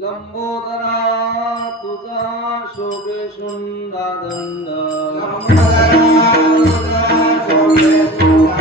लंबोदरा तुझा शोभे शुंडा दंड लंबोदरा तुझा शोभे शुंडा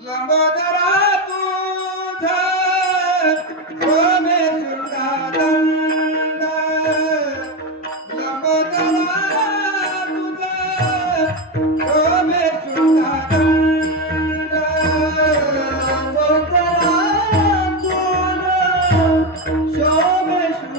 लंबोदरा तुझा सोमेश्वरा दंड लंबोदरा तुझा सोमेश्वरा दंड लंबोदरा तुझा सोमेश्वरा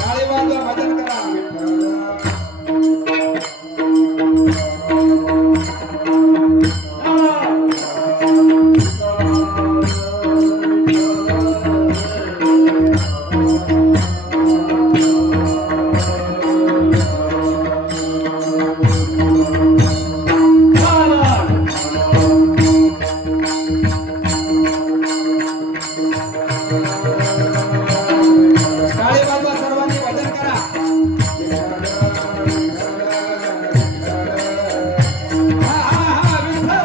टाळी वाजवा भजन करा टाळी वाजवा सर्वांनी भजन करा हा हा हा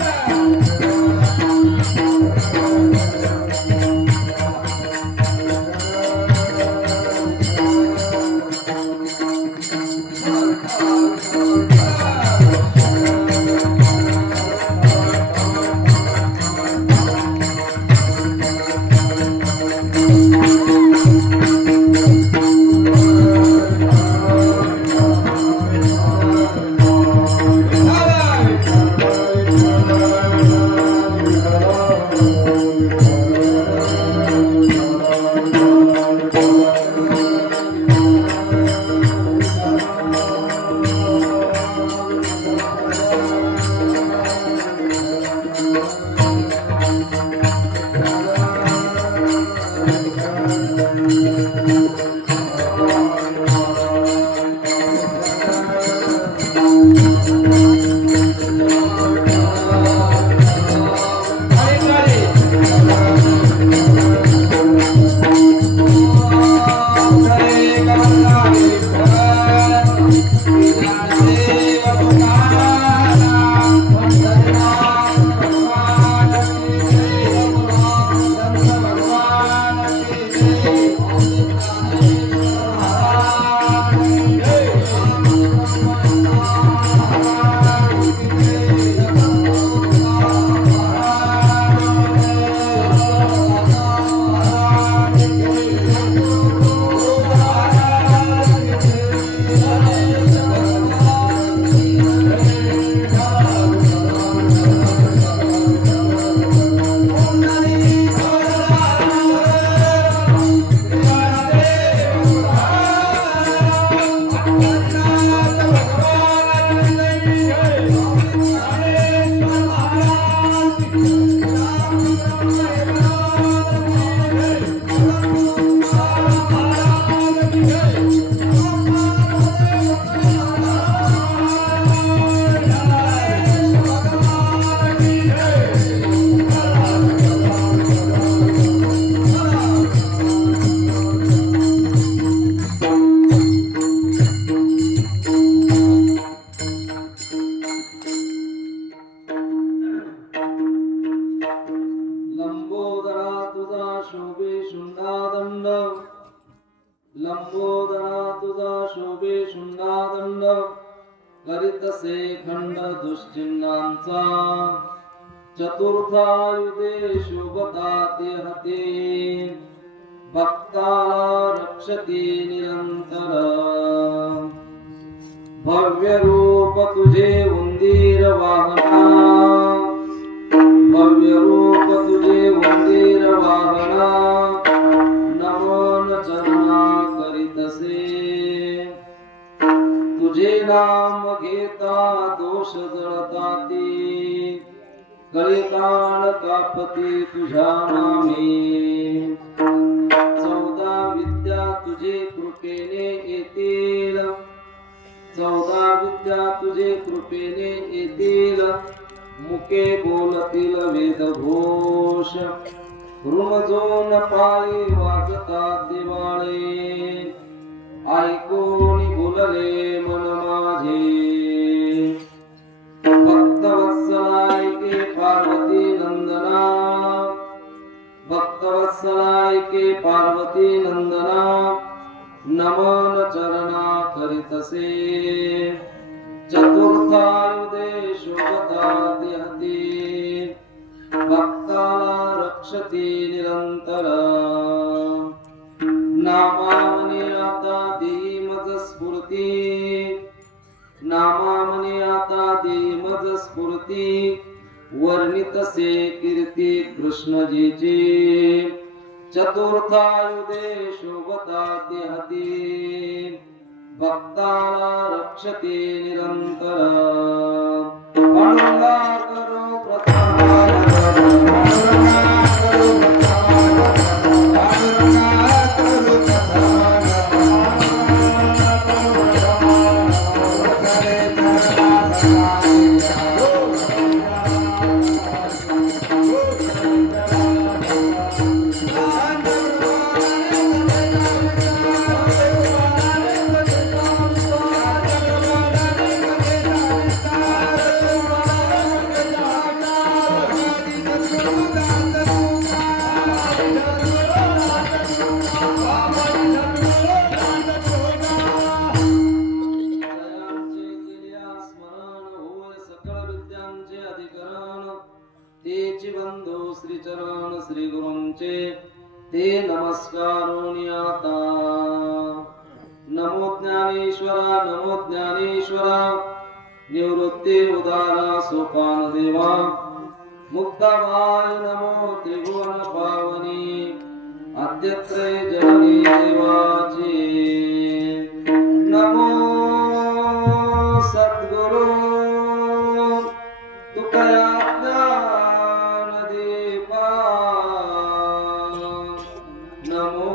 विठ्ठल लंबोदरा तुझा शोभे शृंगादंड करीतसे खंड दुश्चिन्हांचा चतुर्थायुधे शोभता ते हते भक्ताला रक्षती निरंतर भव्य रूप तुझे उंदीर वाहना भव्य रूप तुझे उंदीर वाहना नमन चरणा करीतसे तुझे नाम घेता दोष जळताती कलिताण कापती तुझ्या नामे 14 विद्या तुझे कृपेने येतील 14 विद्या तुझे कृपेने येतील मुके बोलतील वेदघोष ऋणजोन पायी वाजता दिवाळे ऐकून बोलले मन माझे भक्तवत्सलाय के पार्वती नंदना भक्तवत्सलाय के पार्वती नंदना नमन चरणा करीतसे चतुर्थायुधे शोभता देहती भक्ताला रक्षती निरंतर नामामने आता देई मज स्फूर्ती नामामने आता देई मज स्फूर्ती वर्णितसे कीर्ती कृष्णजीची चतुर्थायुधे शोभताते हती भक्ताला रक्षते निरंतर पांडुरंगा करो प्रथम तेची बंधू श्री चरण श्री गुरूंचे ते नमस्कारोनी आता नमो ज्ञानेश्वरा निवृत्ती उदारा सोपान देवा मुक्ताबाय नमो त्रिभुवन पावनी आद्यत्रय जननी देवाची नमो सद्गुरु तुकया नमो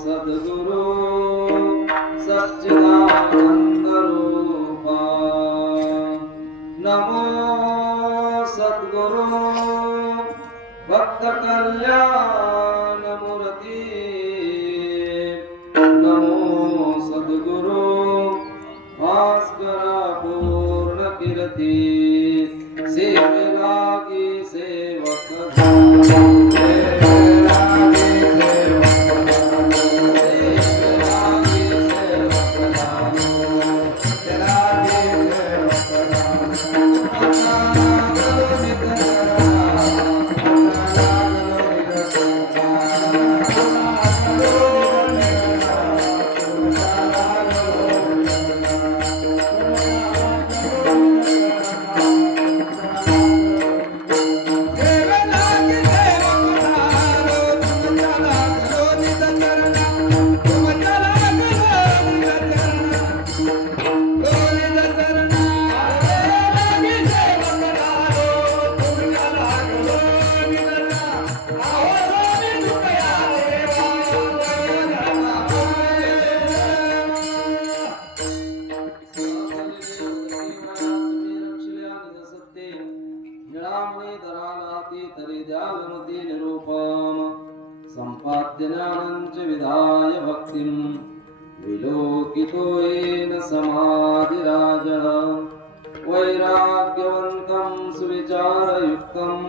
सद्गुरु सच्चिदानंद रूपा नमो सद्गुरु भक्त कल्याण मूर्ति नमो सद्गुरु भास्कर पूर्ण कीर्ति सेवे लागी सेवक संपाद्यनानंच विधाय भक्तिं विलोकितो येन समाधिराजः वैराग्यवन्तं सुविचारयुक्तं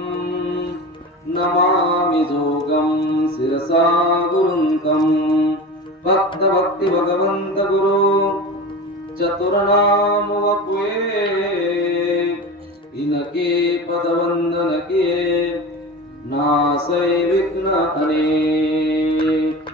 नमामि जोगं शिरसा गुरुन्तं भक्ति भगवन्त गुरु चतुर्नाम वपुये इनके पदवंदन किए नासै विघ्न अनेक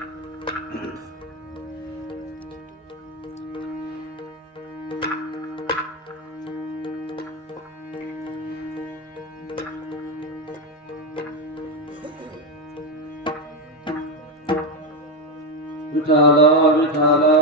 विठाला विठाला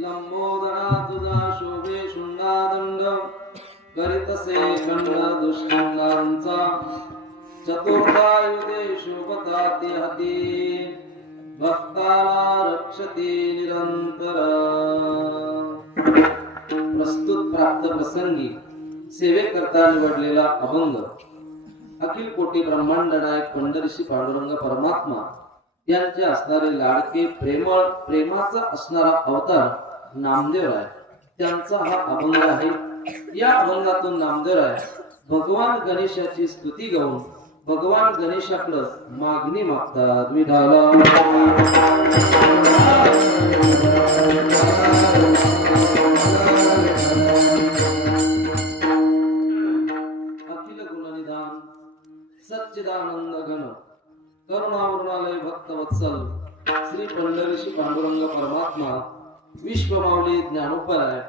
लंबोदरा तुझा शोभे शुंडादंड करीतसे खंड दुष्टांचा चतुर्थायुधे शोभताते हती भक्ताला रक्षते निरंतर प्रस्तुत प्राप्त प्रसंगी सेवेकरता निवडलेला अभंग अखिल कोटी ब्रह्मांड नायक पंढरीशी पांडुरंग परमात्मा यांचे असणारे लाडके प्रेमळ प्रेमाचा असणारा अवतार नामदेव आहे. त्यांचा हा अभंग आहे. या अभंगातून नामदेव आहे भगवान गणेशाची स्तुती गाऊन भगवान गणेशाकडे मागणी मागतात. विठाला अखिल गुणनिधान सच्चिदानंद घन करुणावरुणालय भक्त वत्सल श्री पंढरीशी पांडुरंग परमात्मा विश्वमाऊली ज्ञानोपराय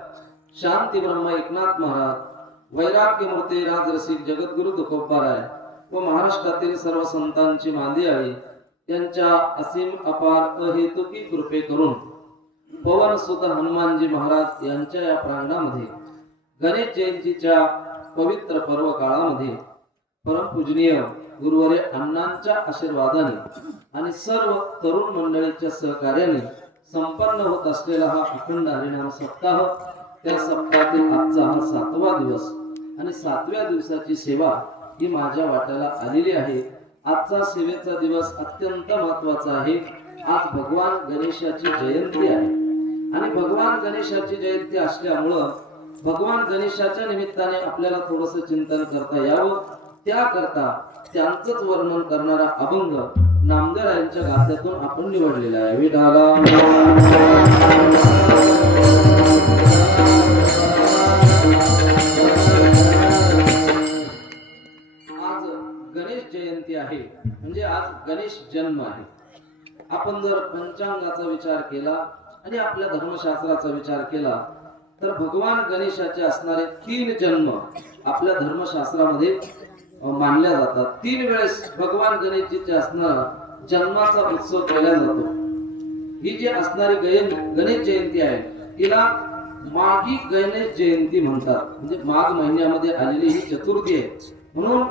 शांती ब्रह्म एकनाथ महाराज वैराग्य मूर्ती राजरसिक जगद्गुरु तुकोबाराय व महाराष्ट्रातील सर्व संतांची मांदी आहे त्यांच्या असीम अपार अहेतुकी कृपे करून पवन सुत हनुमानजी महाराज यांच्या या प्रांगणामध्ये गणेश जयंतीच्या पवित्र पर्व काळामध्ये परमपूजनीय गुरुवारे अण्णांच्या आशीर्वादाने आणि सर्व तरुण मंडळीच्या सहकार्याने संपन्न होत असलेला हा अखंड हरिनाम सप्ताह, त्या सप्ताहातील आजचा हा 7वा दिवस आणि 7व्या दिवसाची सेवा ही माझ्या वाट्याला आलेली आहे. आजचा सेवेचा दिवस अत्यंत महत्वाचा आहे. आज भगवान गणेशाची जयंती आहे आणि भगवान गणेशाची जयंती असल्यामुळं भगवान गणेशाच्या निमित्ताने आपल्याला थोडंसं चिंतन करता यावं. त्याकरता त्यांचंच वर्णन करणारा अभंग नामदेव यांच्या गाथ्यातून आपण निवडलेला आहे. विठाला आज गणेश जयंती आहे म्हणजे आज गणेश जन्म आहे. आपण जर पंचांगाचा विचार केला आणि आपल्या धर्मशास्त्राचा विचार केला तर भगवान गणेशाचे असणारे 3 जन्म आपल्या धर्मशास्त्रामध्ये मानल्या जातात. 3 वेळेस भगवान गणेशजीचे असणारा जन्माचा उत्सव केला जातो. ही जी असणारी गणेश जयंती आहे तिला माघी गणेश जयंती म्हणतात. म्हणजे माघ महिन्यामध्ये आलेली ही चतुर्थी आहे म्हणून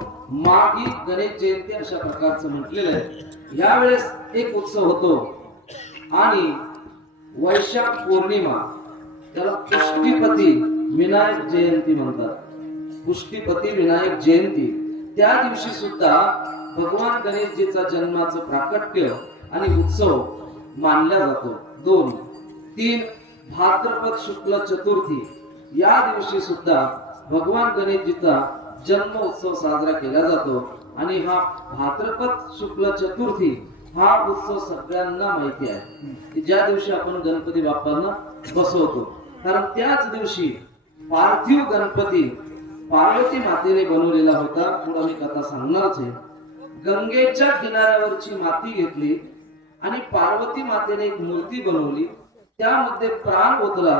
माघी गणेश जयंती अशा प्रकारचं म्हटलेलं आहे. यावेळेस एक उत्सव होतो आणि वैशाख पौर्णिमा त्याला पुष्टीपती विनायक जयंती म्हणतात. पुष्टीपती विनायक जयंती त्या दिवशी सुद्धा भगवान गणेशजीचा जन्माचं प्राकट्य आणि उत्सव मानला जातो. 2, 3 भाद्रपद शुक्ल चतुर्थी या दिवशी सुद्धा भगवान गणेशजीचा जन्म उत्सव साजरा केला जातो आणि हा भाद्रपद शुक्ल चतुर्थी हा उत्सव सगळ्यांना माहिती आहे की ज्या दिवशी आपण गणपती बाप्पांना बसवतो. कारण त्याच दिवशी पार्थिव गणपती पार्वती मातेने बनवलेला होता. पुढे मी कथा सांगणारच आहे. गंगेच्या किनाऱ्यावरची माती घेतली आणि पार्वती मातेने एक मूर्ती बनवली, त्यामध्ये प्राण ओतला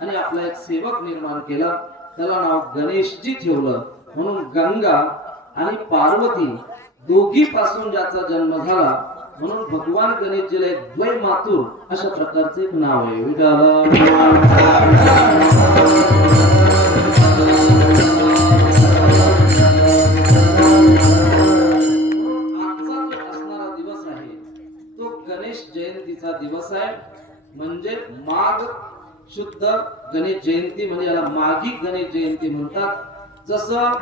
आणि आपला एक सेवक निर्माण केला, त्याला नाव गणेशजी ठेवलं. म्हणून गंगा आणि पार्वती दोघी पासून ज्याचा जन्म झाला म्हणून भगवान गणेशजीला एक द्वै मातुर अशा प्रकारचे एक नाव आहे. गणेश जयंतीचा दिवस आहे म्हणजे माघ शुद्ध गणेश जयंती म्हणजे याला माघी गणेश जयंती म्हणतात. जसं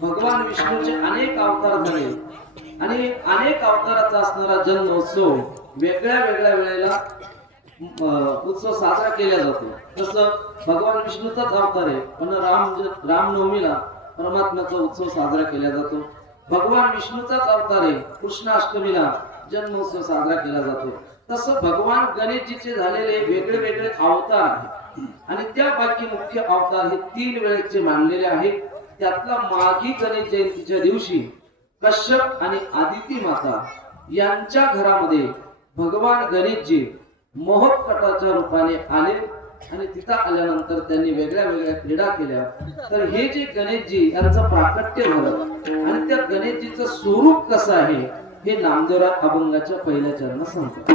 भगवान विष्णूचे अनेक अवतार झाले आणि अनेक अवताराचा असणारा जन्मोत्सव वेगळ्या वेगळ्या वेळेला उत्सव साजरा केला जातो. तसं भगवान विष्णूचाच अवतार आहे पण रामनवमीला परमात्म्याचा उत्सव साजरा केला जातो. भगवान विष्णूचाच अवतार आहे कृष्णाष्टमीला जन्मोत्सव साजरा केला जातो. तसं भगवान गणेशजीचे झालेले वेगळे वेगळे अवतार आहेत आणि त्या बाकी मुख्य अवतार हे 3 वेळेचे मानलेले आहेत. त्यातला माघी गणेश जयंतीच्या दिवशी कश्यप आणि आदिती माता यांच्या घरामध्ये भगवान गणेशजी महोत्कटाच्या रूपाने आले आणि तिथं आल्यानंतर त्यांनी वेगळ्या वेगळ्या क्रीडा केल्या. तर हे जे गणेशजी यांचं प्राकट्य झालं आणि त्या गणेशजीचं स्वरूप कसं आहे हे नामदेवराय अभंगाच्या पहिल्या चरणात सांगतात.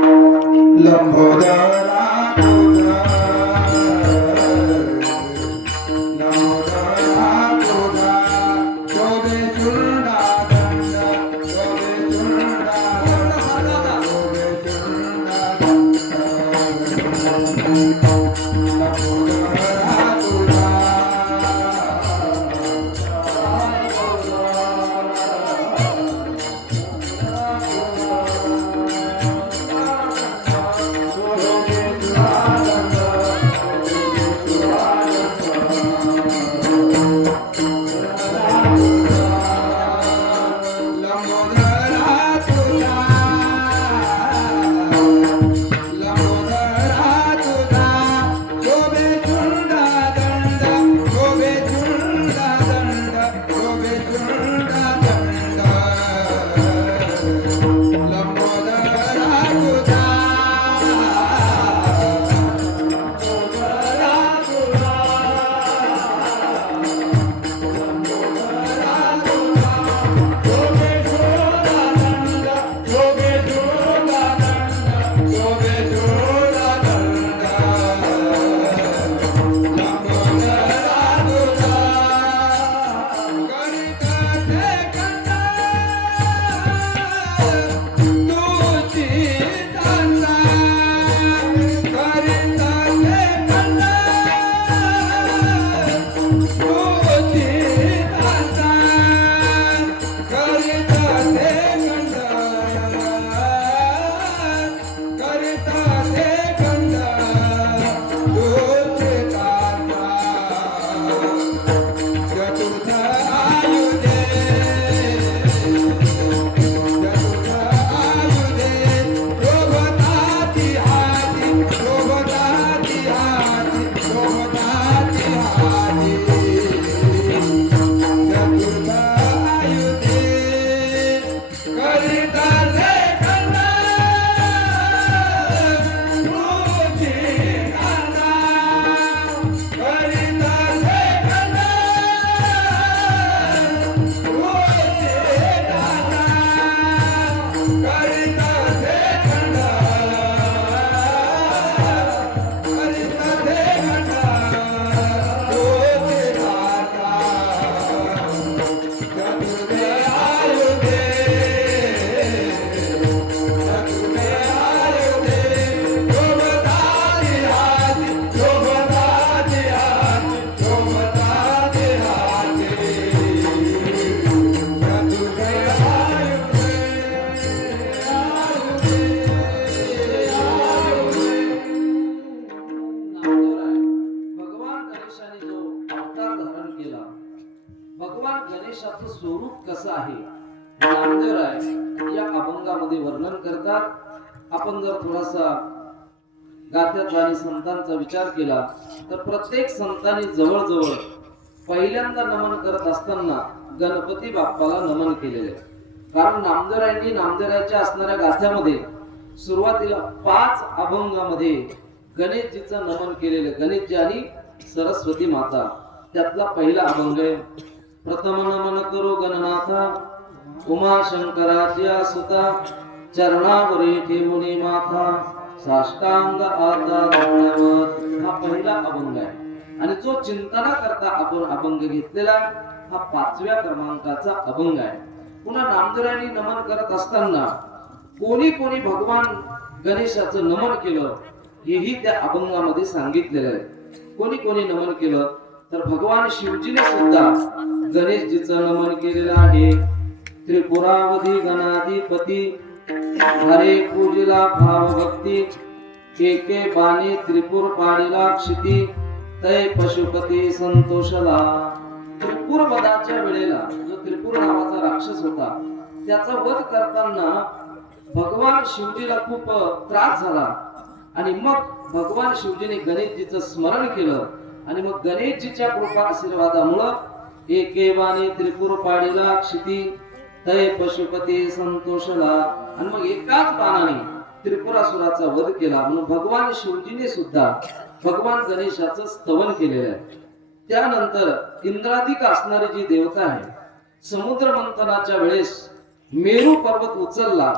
अभंगामध्ये वर्णन करतात. आपण जर थोडासा गाथ्याचा आणि संतांचा विचार केला तर प्रत्येक संतांनी जवळजवळ पहिल्यांदा नमन करत असताना गणपती बाप्पाला नमन केलेले. कारण नामदेवरायांनी नामदेवरायाच्या असणाऱ्या गाथ्यामध्ये सुरुवातीला 5 अभंगामध्ये गणेशजीचं नमन केलेलं. गणेशजी आणि सरस्वती माता त्यातला पहिला अभंग आहे. प्रथम नमन करो गणनाथा उमा शंकराच्या सुता चरणावरी ठेवणी माथा साष्टांग आता धन्यवाद. हा पहिला अभंग आहे. आणि जो चिंतना करता आपण अभंग घेतलेला हा 5व्या क्रमांकाचा अभंग आहे. पुन्हा नामदेवरायांनी नमन करत असताना कोणी कोणी भगवान गणेशाचं नमन केलं हेही त्या अभंगामध्ये सांगितलेलं आहे. कोणी कोणी नमन केलं तर भगवान शिवजीने सुद्धा गणेशजीचं नमन केलेलं आहे. त्रिपुरावधी गणाधिपती हरे पूजिला भावभक्ती एके बाणी त्रिपुर पाडीला क्षिती तय पशुपती संतोषला. त्रिपुर वधाच्या वेळेला जो त्रिपुर नावाचा राक्षस होता त्याचा वध करताना भगवान शिवजीला खूप त्रास झाला आणि मग भगवान शिवजीने गणेशजीचं स्मरण केलं आणि मग गणेशजीच्या कृपा आशीर्वादामुळे एके बाणी त्रिपुर पाडीला क्षिती तय पशुपती संतोषला. आणि मग एकाच बाणाने त्रिपुरासुराचा वध केला. म्हणून भगवान शिवजीने सुद्धा भगवान गणेशाचं स्तवन केलेलं आहे. त्यानंतर इंद्राधिक असणारी जी देवता आहे समुद्र मंथनाच्या वेळेस मेरू पर्वत उचलला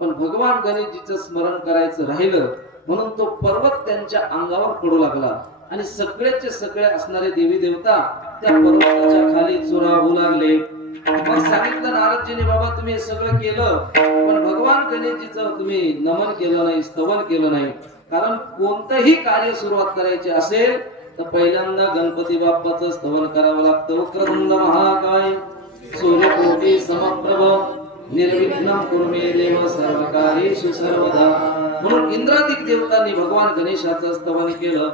पण भगवान गणेशजीचं स्मरण करायचं राहिलं म्हणून तो पर्वत त्यांच्या अंगावर पडू लागला आणि सगळेचे सगळे असणारे देवी देवता त्या पर्वताच्या खाली चुरावू लागले. मग सांगितलं नारदजीने बाबा तुम्ही हे सगळं केलं पण भगवान गणेशजीचं तुम्ही नमन केलं नाही, स्तवन केलं नाही. कारण कोणतंही कार्य सुरुवात करायचे असेल तर पहिल्यांदा गणपती बाप्पाचं स्तवन करावं लागतं. वक्रतुंड महाकाय सूर्यकोटी समप्रभ निर्विघ्नं कुरु मे देव सर्वकार्येषु सर्वदा. म्हणून इंद्रादिक देवतांनी भगवान गणेशाचं स्तवन केलं.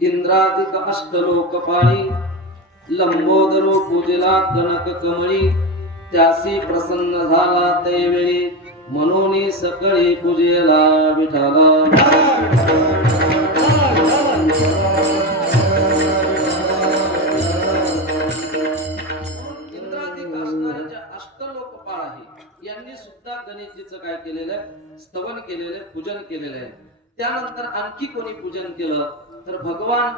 इंद्रादिक अष्टलोकपाळी लंबोदरो पूजेला कनक कमळी त्यासी प्रसन्न झाला त्यावेळी मनोनी सकळी पूजेला विठाला. इंद्रादिक असणाऱ्या ज्या अष्टलोकपाळ आहे यांनी सुद्धा गणेशजीचं काय केलेलं आहे, स्तवन केलेलं आहे, पूजन केलेलं आहे. त्यानंतर आणखी कोणी पूजन केलं तर भगवान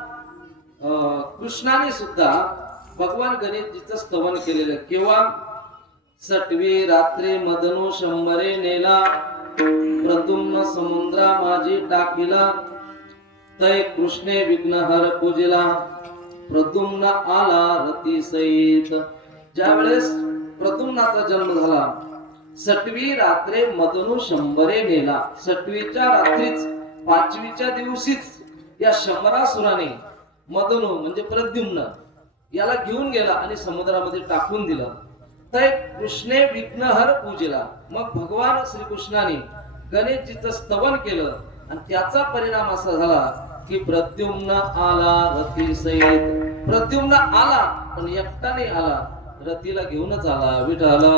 कृष्णाने सुद्धा भगवान गणेशजीचं स्तवन केलेलं. केव्हा सटवी रात्री मदनो शंभरे नेला प्रद्युम्न समुद्रा माझी टाकीला तय कृष्णे विघ्नहर पूजिला प्रद्युम्न आला रती सहित. ज्या वेळेस प्रद्युम्नाचा जन्म झाला सटवी रात्री मदनो शंभरे नेला. सटवीच्या रात्रीच 5वीच्या दिवशीच या शंभरासुराने मदनो म्हणजे प्रद्युम्न याला घेऊन गेला आणि समुद्रामध्ये टाकून दिलं. तर कृष्णे विघ्नहर पूजेला. मग भगवान श्रीकृष्णाने गणेशजीचं स्तवन केलं आणि त्याचा परिणाम असा झाला की प्रद्युम्न आला रती सहित. प्रद्युम्न आला पण एकटाने आला, रतीला घेऊनच आला. विठाला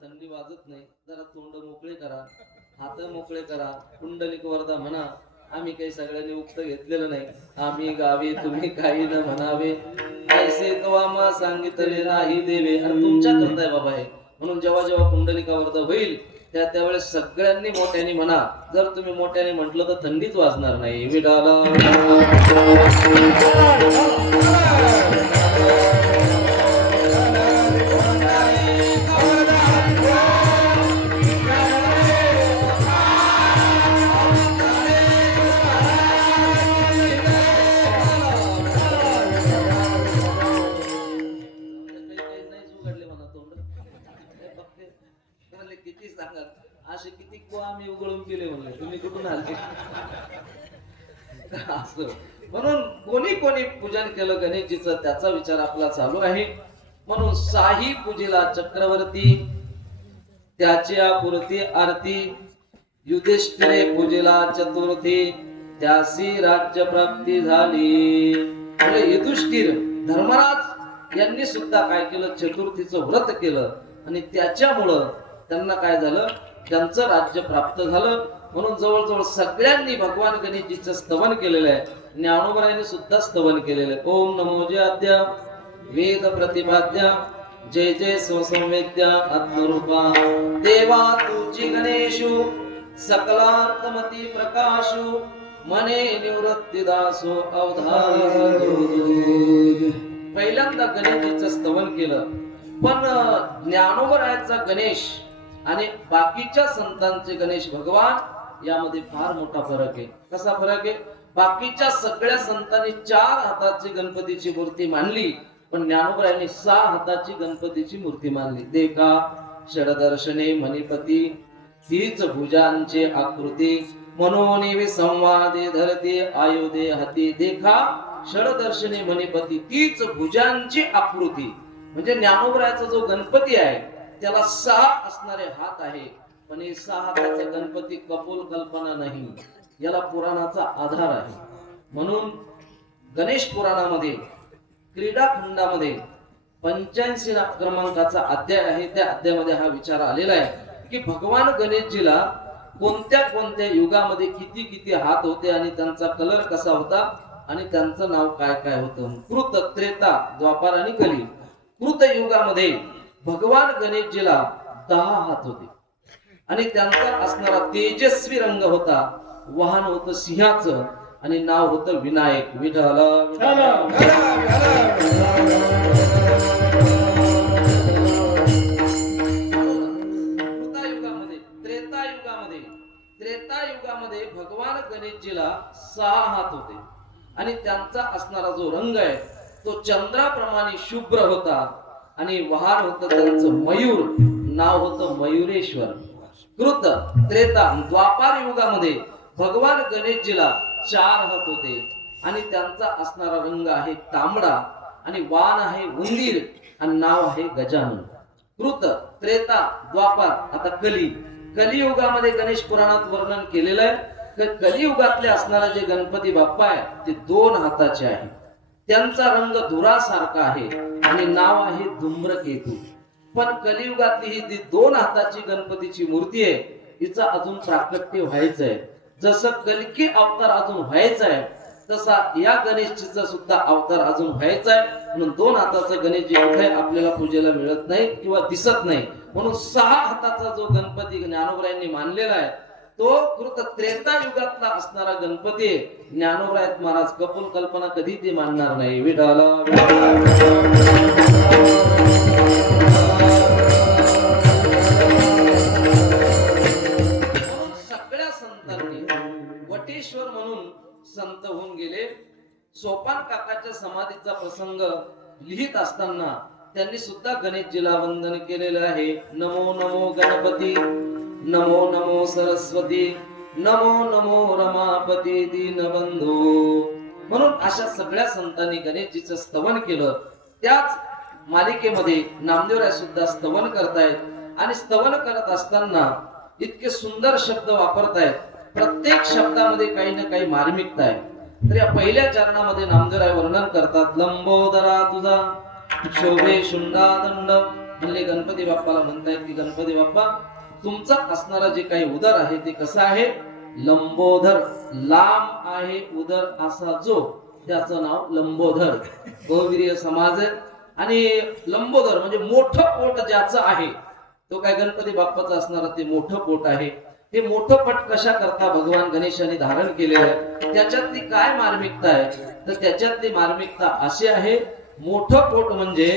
थंडी वाजत नाही, जरा तोंड मोकळे करा, हात मोकळे करा, कुंडलिक वरदा म्हणा. आम्ही काही सगळ्यांनी उक्त घेतलेलं नाही. आम्ही गावी तुम्ही काही न म्हणावे ऐसे कवामा सांगितले नाही देवे. आणि तुमच्या करता आहे बाबा हे. म्हणून जेव्हा जेव्हा कुंडलिका वरदा होईल त्यावेळेस सगळ्यांनी मोठ्याने म्हणा. जर तुम्ही मोठ्याने म्हटलं तर थंडीच वाजणार नाही. विडाला किती सांगा असे किती आम्ही उघडून केले म्हणले तुम्ही कुठून आले असं. म्हणून कोणी कोणी पूजन केलं गणेशजीचं त्याचा विचार आपला चालू आहे. म्हणून साही पूजेला चक्रवर्ती, त्याच्या पुरती आरती, युधिष्ठिरे पूजेला चतुर्थी, त्यासी राज्य प्राप्ती झाली. म्हणजे युधिष्ठिर धर्मराज यांनी सुद्धा काय केलं, चतुर्थीचं व्रत केलं आणि त्याच्यामुळं त्यांना काय झालं, त्यांचं राज्य प्राप्त झालं. म्हणून जवळजवळ सगळ्यांनी भगवान गणेशजीचं स्तवन केलेलं आहे. ज्ञानोबरायांनी सुद्धा स्तवन केलेलं आहे. ओम नमो जयाद्य वेद प्रतिपाद्य जय जय स्वसंवेद्य आत्मरूपा देवा तुझी गणेशु सकलात्मती प्रकाशु मने निवृत्ती दासो अवधारी. पहिल्यांदा गणेशजीचं स्तवन केलं. पण ज्ञानोबरायाचा गणेश आणि बाकीच्या संतांचे गणेश भगवान यामध्ये फार मोठा फरक आहे. कसा फरक आहे? बाकीच्या सगळ्या संतांनी 4 हाताची गणपतीची मूर्ती मांडली, पण ज्ञानोबरायांनी 6 हाताची गणपतीची मूर्ती मांडली. देखा षडदर्शने मणिपती, तीच भुजांचे आकृती, मनोनिवि संवादे धरती आयुधे हाती. देखा षडदर्शने मणिपती, तीच भुजांची आकृती. म्हणजे ज्ञानोबरायाचा जो गणपती आहे त्याला 6 असणारे हात आहे, पण हे 6 हाताचा गणपती कपोल कल्पना नाही, याला पुराणाचा आधार आहे. म्हणून गणेश पुराणामध्ये क्रीडा खंडामध्ये 85 क्रमांकाचा अध्याय आहे. त्या अध्यायामध्ये हा विचार आलेला आहे की भगवान गणेशजीला कोणत्या कोणत्या युगामध्ये किती किती हात होते आणि त्यांचा कलर कसा होता आणि त्यांचं नाव काय काय होतं. कृत, त्रेता, द्वापार आणि कली. कृत युगामध्ये भगवान गणेशजीला 10 हात होते आणि त्यांचा असणारा तेजस्वी रंग होता. वाहन होतं सिंहाचं आणि नाव होतं विनायक. विठ्ठल त्रेतायुगामध्ये भगवान गणेशजीला 6 हात होते आणि त्यांचा असणारा जो रंग आहे तो चंद्राप्रमाणे शुभ्र होता आणि वाहन होतं त्यांचं मयूर, नाव होतं मयुरेश्वर. कृत, त्रेता, द्वापार युगामध्ये भगवान गणेशजीला 4 हात होते आणि त्यांचा असणारा रंग आहे तांबडा आणि वाहन आहे उंदीर आणि नाव आहे गजानन. कृत, त्रेता, द्वापार. आता कलियुगामध्ये गणेश पुराणात वर्णन केलेलं आहे. कलियुगातले असणारे जे गणपती बाप्पा आहे ते 2 हाताचे आहे. त्यांचा रंग धुरासारखा आहे आणि नाव आहे धूम्रकेतू. पण कलियुगातली ही 2 हाताची गणपतीची मूर्ती आहे, हिचं अजून प्राकट्य व्हायचंय. जसं कल्की अवतार अजून व्हायचा आहे तसा या गणेशजीचा सुद्धा अवतार अजून व्हायचा आहे. म्हणून 2 हाताचा गणेशजी कुठे आपल्याला पूजेला मिळत नाही किंवा दिसत नाही. म्हणून 6 हाताचा जो गणपती ज्ञानोबरायांनी मानलेला आहे तो कृत त्रेता युगातला असणारा गणपती आहे. ज्ञानोबराय महाराज कपोल कल्पना कधी ते मानणार नाही. विठाला सगळ्या संतांनी वटेश्वर म्हणून संत होऊन गेले. सोपान काकाच्या समाधीचा प्रसंग लिहित असताना त्यांनी सुद्धा गणेशजीला वंदन केलेलं आहे. नमो नमो गणपती, नमो नमो सरस्वती, नमो नमो रमापती दीनबंधू. म्हणून अशा सगळ्या संतांनी गणेशजीचं स्तवन केलं. त्याच मालिकेमध्ये नामदेवराय सुद्धा स्तवन करतायत आणि स्तवन करत असताना इतके सुंदर शब्द वापरतायत. प्रत्येक शब्दामध्ये काही ना काही मार्मिकता आहे. तर या पहिल्या चरणामध्ये नामदेवराय वर्णन करतात, लंबोदरा तुझा शोभे शुंडादंड. म्हणजे गणपती बाप्पाला म्हणतायत की गणपती बाप्पा तुमचा असणारा जे काही उदर आहे ते कसं आहे, लंबोदर. लांब आहे उदर असा जो, त्याचं नाव लंबोदर. बहुवीर्य समाज आहे आणि लंबोदर म्हणजे मोठं पोट ज्याचं आहे तो काय गणपती बाप्पाचं असणारा ते मोठं पोट आहे. हे मोठं पट कशा करता भगवान गणेशाने धारण केलेलं आहे, त्याच्यातली काय मार्मिकता आहे, तर त्याच्यातली मार्मिकता अशी आहे, मोठं पोट म्हणजे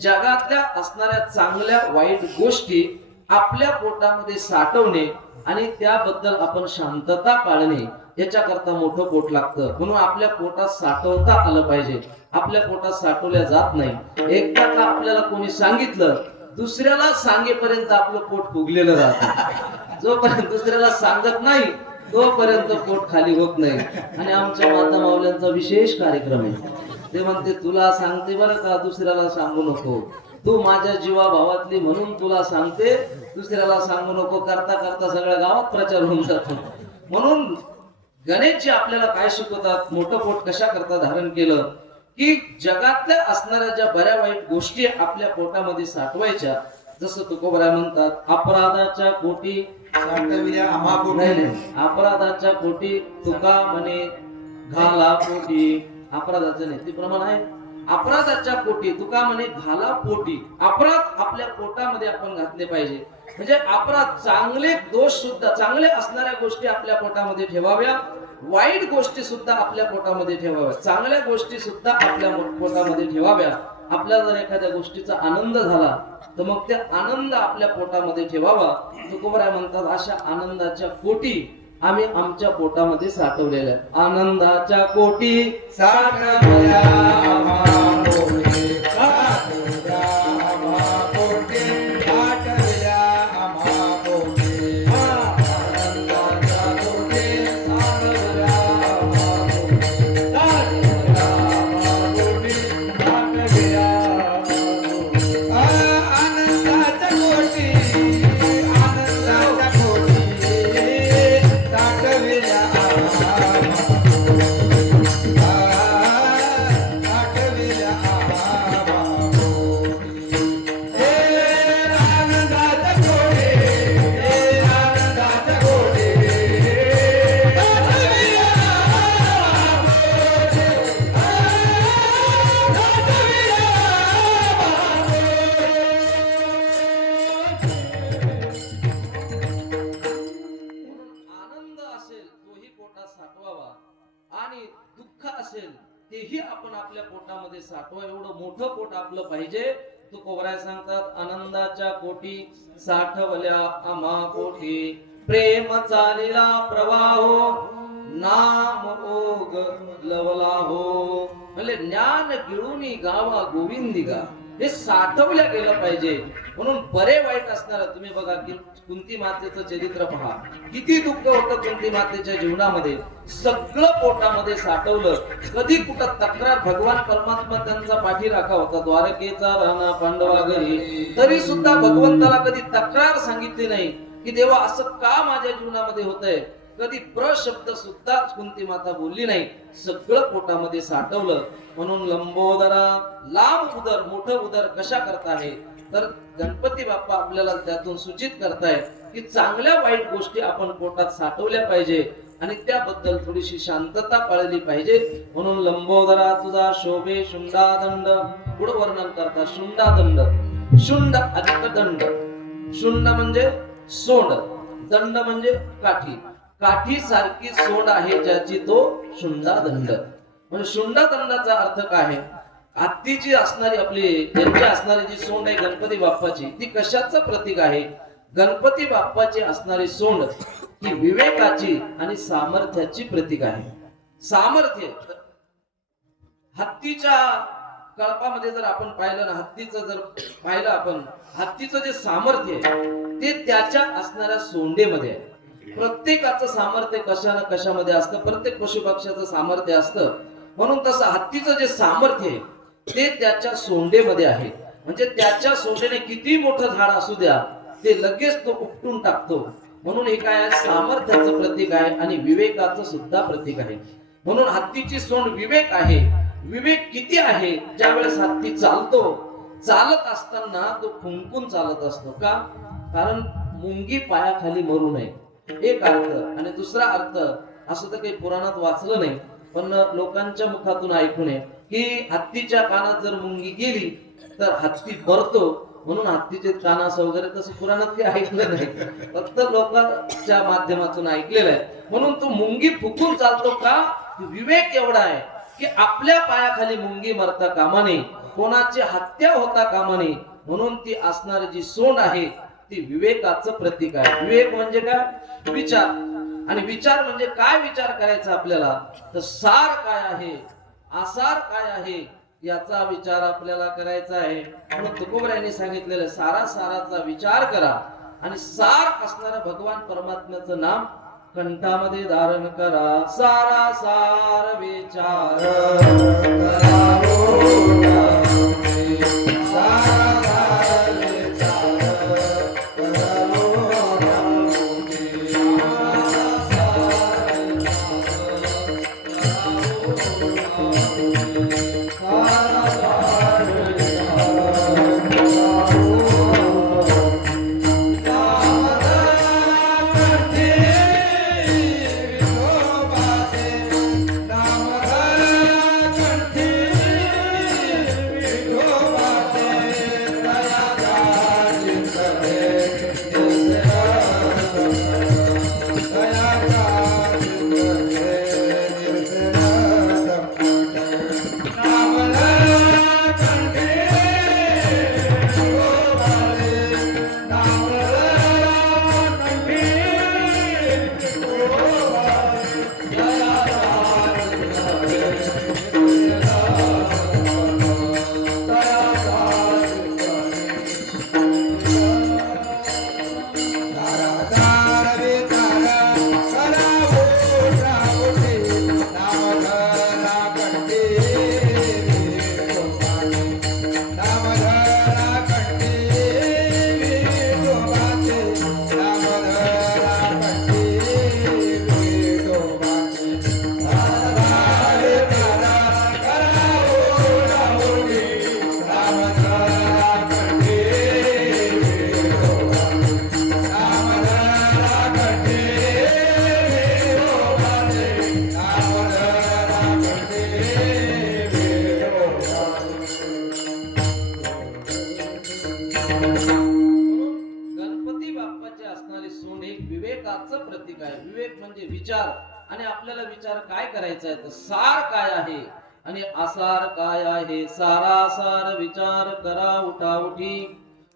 जगातल्या असणाऱ्या चांगल्या वाईट गोष्टी आपल्या पोटामध्ये साठवणे आणि त्याबद्दल आपण शांतता पाळणे, याच्याकरता मोठं पोट लागतं. म्हणून आपल्या पोटात साठवता आलं पाहिजे. आपल्या पोटात साठवल्या जात नाही. एकदा का आपल्याला कोणी सांगितलं, दुसऱ्याला सांगेपर्यंत आपलं पोट फुगलेलं राहतं. जोपर्यंत दुसऱ्याला सांगत नाही तोपर्यंत पोट खाली होत नाही. आणि आमच्या माता माऊल्यांचा विशेष कार्यक्रम आहे. ते म्हणते तुला सांगते बरं का, दुसऱ्याला सांगू नको. तू माझ्या जीवा भावातली म्हणून तुला सांगते, दुसऱ्याला सांगू नको. करता करता सगळ्या गावात प्रचार होऊन जातो. म्हणून गणेशजी आपल्याला काय शिकवतात, मोठं पोट कशा करता धारण केलं, की जगातल्या असणाऱ्या ज्या बऱ्या वाईट गोष्टी आपल्या पोटामध्ये साठवायच्या. जसं तुकोबराय म्हणतात, अपराधाच्या पोटी साठविल्या आम्हा पोटी. नाही, अपराधाच्या पोटी तुका म्हणे घाला पोटी. अपराधाचं नाही, ते प्रमाण आहे. अपराधाच्या पोटी तुका म्हणे घाला पोटी. अपराध आपल्या पोटामध्ये आपण घातले पाहिजे. म्हणजे अपराध, चांगले दोष सुद्धा, चांगले असणाऱ्या गोष्टी आपल्या पोटामध्ये ठेवाव्या, वाईट गोष्टी सुद्धा आपल्या पोटामध्ये ठेवाव्या, चांगल्या गोष्टी सुद्धा आपल्या पोटामध्ये ठेवाव्या. आपल्याला जर एखाद्या गोष्टीचा आनंद झाला तर मग त्या आनंद आपल्या पोटामध्ये ठेवावा. तुकोबराय म्हणतात, अशा आनंदाच्या कोटी आम्ही आमच्या पोटामध्ये साठवलेल्या. आनंदाच्या कोटी साठविल्या आम्हा पोटी. साठविल्या आम्हा पोटी. साठविल्या आम्हा पोटी. आनंदाच्या पोटी. साठविल्या आम्हा पोटी. साठविल्या आम्हा पोटी. साठविल्या आम्हा पोटी. आनंदाच्या पोटी. आनंदाच्या पोटी. साठविल्या आम्हा आनंद असेल तोही पोटात साठवावा, आणि दुःख असेल तेही आपण आपल्या पोटामध्ये साठवा. एवढं मोठं पोट आपलं पाहिजे. तुकोबराय सांगतात, आनंदाच्या कोटी साठवल्या आम्हा पोटी. प्रेम चालिला प्रवाहो नाम ओग लवला हो. म्हणजे ज्ञान गिळूनी गावा गोविंदिगा. हे साठवल्या गेलं पाहिजे. म्हणून बरे वाईट असणार. तुम्ही बघा की कुंती मातेचं चरित्र पहा, किती दुःख होतं कुंती मातेच्या जीवनामध्ये. सगळं पोटामध्ये साठवलं. कधी कुठं तक्रार, भगवान परमात्मा त्यांचा पाठीराखा होता, द्वारकेचा राणा पांडवा घरी, तरी सुद्धा भगवंताला कधी तक्रार सांगितली नाही की देवा असं का माझ्या जीवनामध्ये होतंय. कधी प्रशब्द सुद्धा कुंती माता बोलली नाही. सगळं पोटामध्ये साठवलं. म्हणून लंबोदरा, लांब उदर, मोठं उदर कशा करता आहे, तर गणपती बाप्पा आपल्याला त्यातून सूचित करताय की चांगल्या वाईट गोष्टी आपण पोटात साठवल्या पाहिजे आणि त्याबद्दल थोडीशी शांतता पाळली पाहिजे. म्हणून लंबोदरा तुझा शोभे शुंडादंड. पुढे वर्णन करता, शुंडादंड, शुंड अधिक दंड. शुंड म्हणजे सोंड, दंड म्हणजे काठी. काठी सारखी सोंड आहे ज्याची, तो शुंडादंड. म्हणजे शुंडादंडाचा अर्थ काय आहे, हत्तीची असणारी आपली यांची असणारी जी सोंड आहे गणपती बाप्पाची, ती कशाचं प्रतीक आहे. गणपती बाप्पाची असणारी सोंड ही विवेकाची आणि सामर्थ्याची प्रतीक आहे. सामर्थ्य, हत्तीच्या कळपामध्ये जर आपण पाहिलं ना, हत्तीचं जर पाहिलं आपण, हत्तीचं जे सामर्थ्य आहे ते त्याच्या असणाऱ्या सोंडेमध्ये आहे. प्रत्येकाचं सामर्थ्य कशा ना कशामध्ये असतं, प्रत्येक पशुपक्ष्याचं सामर्थ्य असतं. म्हणून तसं हत्तीचं जे सामर्थ्य आहे ते त्याच्या सोंडेमध्ये आहे. म्हणजे त्याच्या सोंडेने किती मोठं झाड असू द्या, ते लगेच तो उपटून टाकतो. म्हणून हे काय, सामर्थ्याचं प्रतीक आहे आणि विवेकाचं सुद्धा प्रतीक आहे. म्हणून हत्तीची सोंड विवेक आहे. विवेक किती आहे, ज्या वेळेस हत्ती चालतो, चालत असताना तो फुंकून चालत असतो. का, कारण मुंगी पायाखाली मरू नये, एक अर्थ. आणि दुसरा अर्थ असं तर काही पुराणात वाचलं नाही, पण लोकांच्या मुखातून ऐकून आहे की हत्तीच्या कानात जर मुंगी गेली तर हत्ती मरतो. म्हणून हत्तीचे कान असं वगैरे तसं पुराणात काही ऐकलं नाही, फक्त लोकांच्या माध्यमातून ऐकलेलं आहे. म्हणून तो मुंगी फुकून चालतो का, विवेक एवढा आहे की आपल्या पायाखाली मुंगी मरता कामा नये, कोणाची हत्या होता कामा नये. म्हणून ती असणारी जी सोंड आहे ती विवेकाचं प्रतीक आहे. विवेक म्हणजे काय, विचार. आणि विचार म्हणजे काय, विचार करायचा आपल्याला, तर सार काय आहे, आसार काय आहे, याचा विचार आपल्याला करायचा आहे. म्हणून तुकोबरायांनी सांगितलेलं, सारा साराचा विचार करा आणि सार असणाऱ्या भगवान परमात्म्याचं नाम कंठामध्ये धारण करा सारा सार विचार गणपती बाप्पाचे असणारे सोंड एक विवेकाचं प्रतीक आहे. विवेक म्हणजे विचार, आणि आपल्याला विचार काय करायचा आहे तर सार काय आहे आणि आसार काय आहे. सारासार विचार करा उठाउठी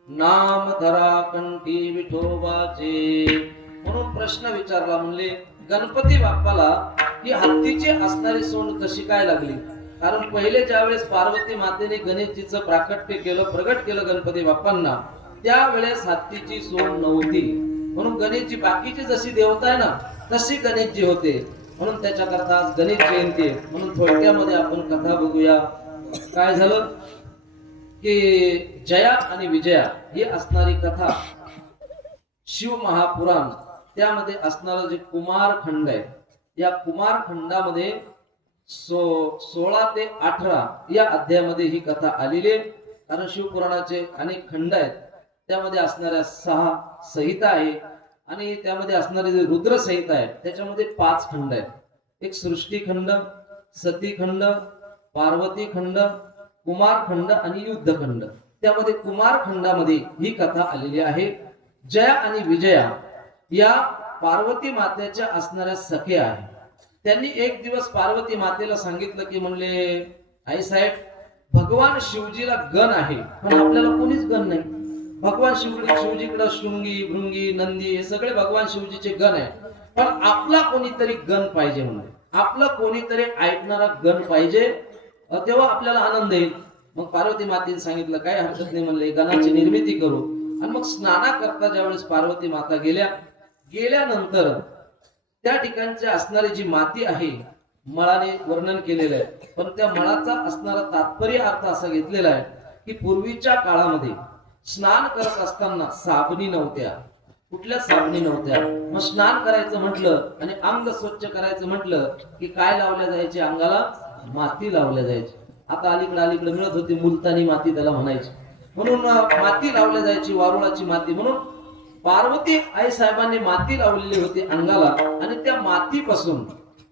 नाम धरा कंठी विठोबाचे. म्हणून प्रश्न विचारला, म्हणले गणपती बाप्पाला ही हत्तीची असणारी सोंड कशी काय लागली. कारण पहिले ज्यावेळेस पार्वती मातेने गणेशजीचं प्राकट्य केलं, प्रगट केलं गणपती बाप्पांना, त्यावेळेस हत्तीची सोंड नव्हती. म्हणून गणेशजी बाकीची जशी देवता आहे ना तशी गणेशजी होते. म्हणून त्याच्याकरता आज गणेश जयंती आहे. म्हणून थोडक्यामध्ये आपण कथा बघूया. काय झालं की जया आणि विजया ही असणारी कथा शिव महापुराण, त्यामध्ये असणारा जे कुमार खंड आहे, या कुमार खंडामध्ये 16 ते 18 या अध्यायामध्ये ही कथा आलेली आहे. कारण शिवपुराणाचे अनेक खंड आहेत, त्यामध्ये असणाऱ्या 6 संहिता आहे आणि त्यामध्ये असणारे जे रुद्र संहिता आहे त्याच्यामध्ये 5 खंड आहेत. एक सृष्टी खंड, सती खंड, पार्वती खंड, कुमार खंड आणि युद्ध खंड. त्यामध्ये कुमार खंडामध्ये ही कथा आलेली आहे. जया आणि विजया या पार्वती मातेच्या असणाऱ्या सख्या आहेत. त्यांनी एक दिवस पार्वती मातेला सांगितलं की म्हणले आई साहेब भगवान शिवजीला गण आहे पण आपल्याला कोणीच गण नाही. भगवान शिवजीकडे शृंगी भृंगी नंदी हे सगळे भगवान शिवजीचे गण आहे, पण आपला कोणीतरी गण पाहिजे. म्हणून आपलं कोणीतरी ऐकणारा गण पाहिजे, तेव्हा आपल्याला आनंद येईल. मग पार्वती मातेने सांगितलं काय हरकत नाही, म्हणले गणाची निर्मिती करू. आणि मग स्नाना करता ज्यावेळेस पार्वती माता गेल्यानंतर त्या ठिकाणची असणारी जी माती आहे मळाने वर्णन केलेलं आहे, पण त्या मळाचा असणारा तात्पर्य अर्थ असा घेतलेला आहे की पूर्वीच्या काळामध्ये स्नान करत असताना साबणी नव्हत्या, कुठल्या साबणी नव्हत्या. मग स्नान करायचं म्हटलं आणि अंग स्वच्छ करायचं म्हटलं की काय लावल्या जायचे, अंगाला माती लावल्या जायची. आता अलीकडे मिळत होती मुलतानी माती त्याला म्हणायची, म्हणून माती लावल्या जायची, वारुळाची माती. म्हणून पार्वती आई साहेबांनी माती लावलेली होती अंगाला आणि त्या मातीपासून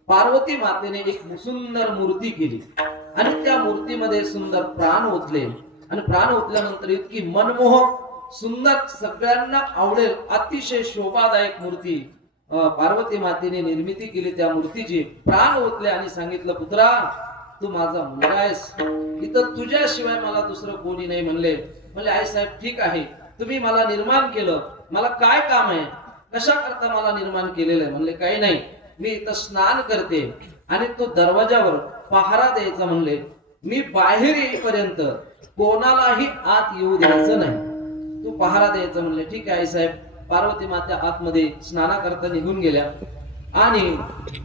पार्वती मातेने एक सुंदर मूर्ती केली आणि त्या मूर्तीमध्ये सुंदर प्राण ओतले आणि प्राण ओतल्यानंतर इतकी मनमोहक सुंदर सगळ्यांना आवडेल अतिशय शोभादायक मूर्ती पार्वती मातेने निर्मिती केली. त्या मूर्तीची प्राण ओतले आणि सांगितलं पुत्रा तू माझा मुलगा आहेस, इथं तुझ्याशिवाय मला दुसरं कोणी नाही. म्हणले आई साहेब ठीक आहे, तुम्ही मला निर्माण केलं, मला काय काम आहे, कशा करता मला निर्माण केलेलं आहे. म्हणले काही नाही, मी इथं स्नान करते आणि तो दरवाजावर पहारा द्यायचा. म्हणले मी बाहेर येईपर्यंत कोणालाही आत येऊ द्यायचं नाही, तू पहारा द्यायचं. म्हणले ठीक आहे आई साहेब. पार्वती माता आतमध्ये स्नाना करता निघून गेल्या. आणि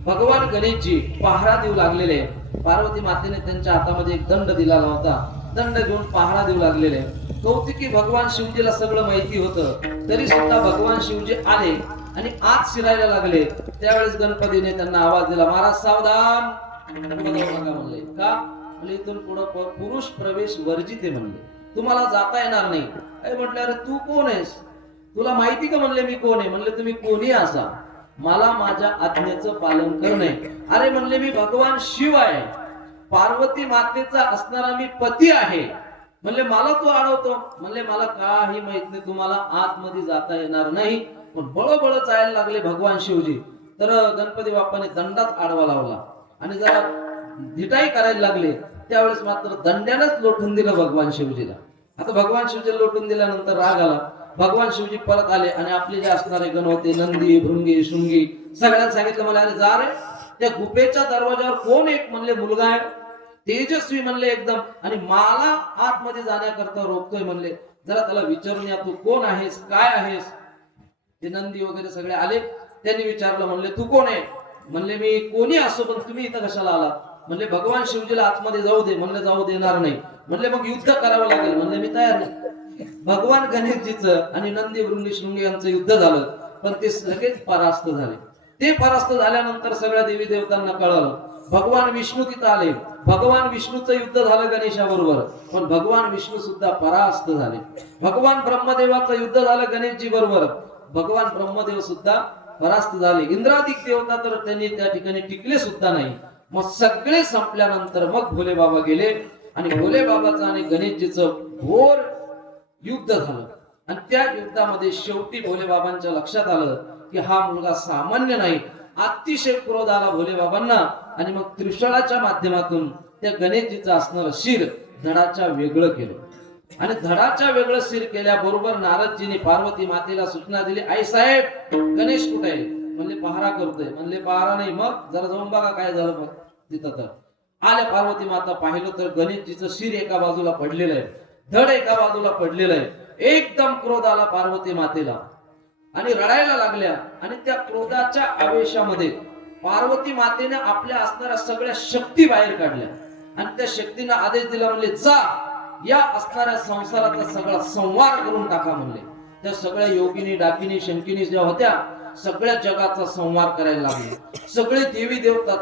भगवान गणेशजी पहारा देऊ लागलेले. पार्वती मातेने त्यांच्या हातामध्ये एक दंड दिलेला होता. दंड घेऊन पहारा देऊ लागलेले. कौतिकी भगवान शिवजीला सगळं माहिती होतं, तरी सुद्धा भगवान शिवजी आले आणि आत शिरायला लागले. त्यावेळेस गणपतीने त्यांना आवाज दिला, महाराज सावधान, पुढे जाऊ नका म्हणले. का म्हणले, इथून पुढे पुरुष प्रवेश वर्जित आहे म्हणले, तुम्हाला जाता येणार नाही. अरे म्हटलं, अरे तू कोण आहेस, तुला माहिती का म्हणले मी कोण आहे. म्हणले, तुम्ही कोणी असा, मला माझ्या आज्ञेचं पालन करणे. अरे म्हणले, मी भगवान शिव आहे, पार्वती मातेचा असणारा मी पती आहे. म्हणले, मला तू अडवतो. म्हणले, मला काही माहित नाही, तुम्हाला आतमध्ये जाता येणार नाही. पण बळबळ जायला लागले भगवान शिवजी. तर गणपती बाप्पाने दंडाच आडवा लावला आणि जरा धिटाई करायला लागले. त्यावेळेस मात्र दंड्यानंच लोटून दिलं भगवान शिवजीला. आता भगवान शिवजी लोटून दिल्यानंतर राग आला. भगवान शिवजी परत आले आणि आपले जे असणारे गण होते, नंदी, भृंगी, शृंगी, सगळ्यांना सांगितलं, मला अरे जा रे, त्या गुफेच्या दरवाजावर कोण एक म्हणले मुलगा आहे, तेजस्वी म्हणले एकदम, आणि मला आतमध्ये जाण्याकरता रोखतोय म्हणले, जरा त्याला विचारून या, तू कोण आहेस, काय आहेस. ते नंदी वगैरे सगळे आले. त्यांनी विचारलं, म्हणले तू कोण आहे. म्हणले, मी कोणी असो, पण तुम्ही इथं कशाला आलात. म्हणले, भगवान शिवजीला आतमध्ये जाऊ दे. म्हणले, जाऊ देणार नाही. म्हणले, मग युद्ध करावं लागेल. म्हणले, मी तयार नाही. भगवान गणेशजीचं आणि नंदी, भृंगी, शृंगी यांचं युद्ध झालं, पण ते लगेच परास्त झाले. ते परास्त झाल्यानंतर सगळ्या देवी देवतांना कळलं. भगवान विष्णू तिथं आले. भगवान विष्णूचं युद्ध झालं गणेशाबरोबर, पण भगवान विष्णू सुद्धा परास्त झाले. भगवान ब्रह्मदेवाचं युद्ध झालं गणेशजी बरोबर, भगवान ब्रह्मदेव सुद्धा परास्त झाले. इंद्रादिक देवता तर त्यांनी त्या ठिकाणी टिकले सुद्धा नाही. मग सगळे संपल्यानंतर मग भोले बाबा गेले आणि भोले बाबाचं आणि गणेशजीचं घोर युद्ध झालं. आणि त्या युद्धामध्ये शेवटी भोले बाबांच्या लक्षात आलं की हा मुलगा सामान्य नाही. अतिशय क्रोध आला भोले बाबांना आणि मग त्रिशूळाच्या माध्यमातून त्या गणेशजीचं असणारं शिर धडाच्या वेगळं केलं. आणि धडाच्या वेगळं शिर केल्याबरोबर नारदजीने पार्वती मातेला सूचना दिली, आई साहेब गणेश कुठे आहे. म्हणले, पहारा करतोय. म्हणले, पहारा नाही, मग जरा जाऊन बघा काय झालं. मग तिथं तर आल्या पार्वती माता, पाहिलं तर गणेशजीचं शिर एका बाजूला पडलेलं आहे, धड एका बाजूला पडलेलं आहे. एकदम क्रोध आला पार्वती मातेला आणि रडायला लागल्या. आणि त्या क्रोधाच्या आवेशामध्ये पार्वती मातेने आपल्या असणाऱ्या सगळ्या शक्ती बाहेर काढल्या आणि त्या शक्तीने आदेश दिला, म्हणले, जा या असणाऱ्या संसाराचा सगळा संहार करून टाका. म्हणले, त्या सगळ्या योगिनी, डाकिनी, शंकिनी ज्या होत्या, सगळ्या जगाचा संहार करायला लागले. सगळे देवी देवता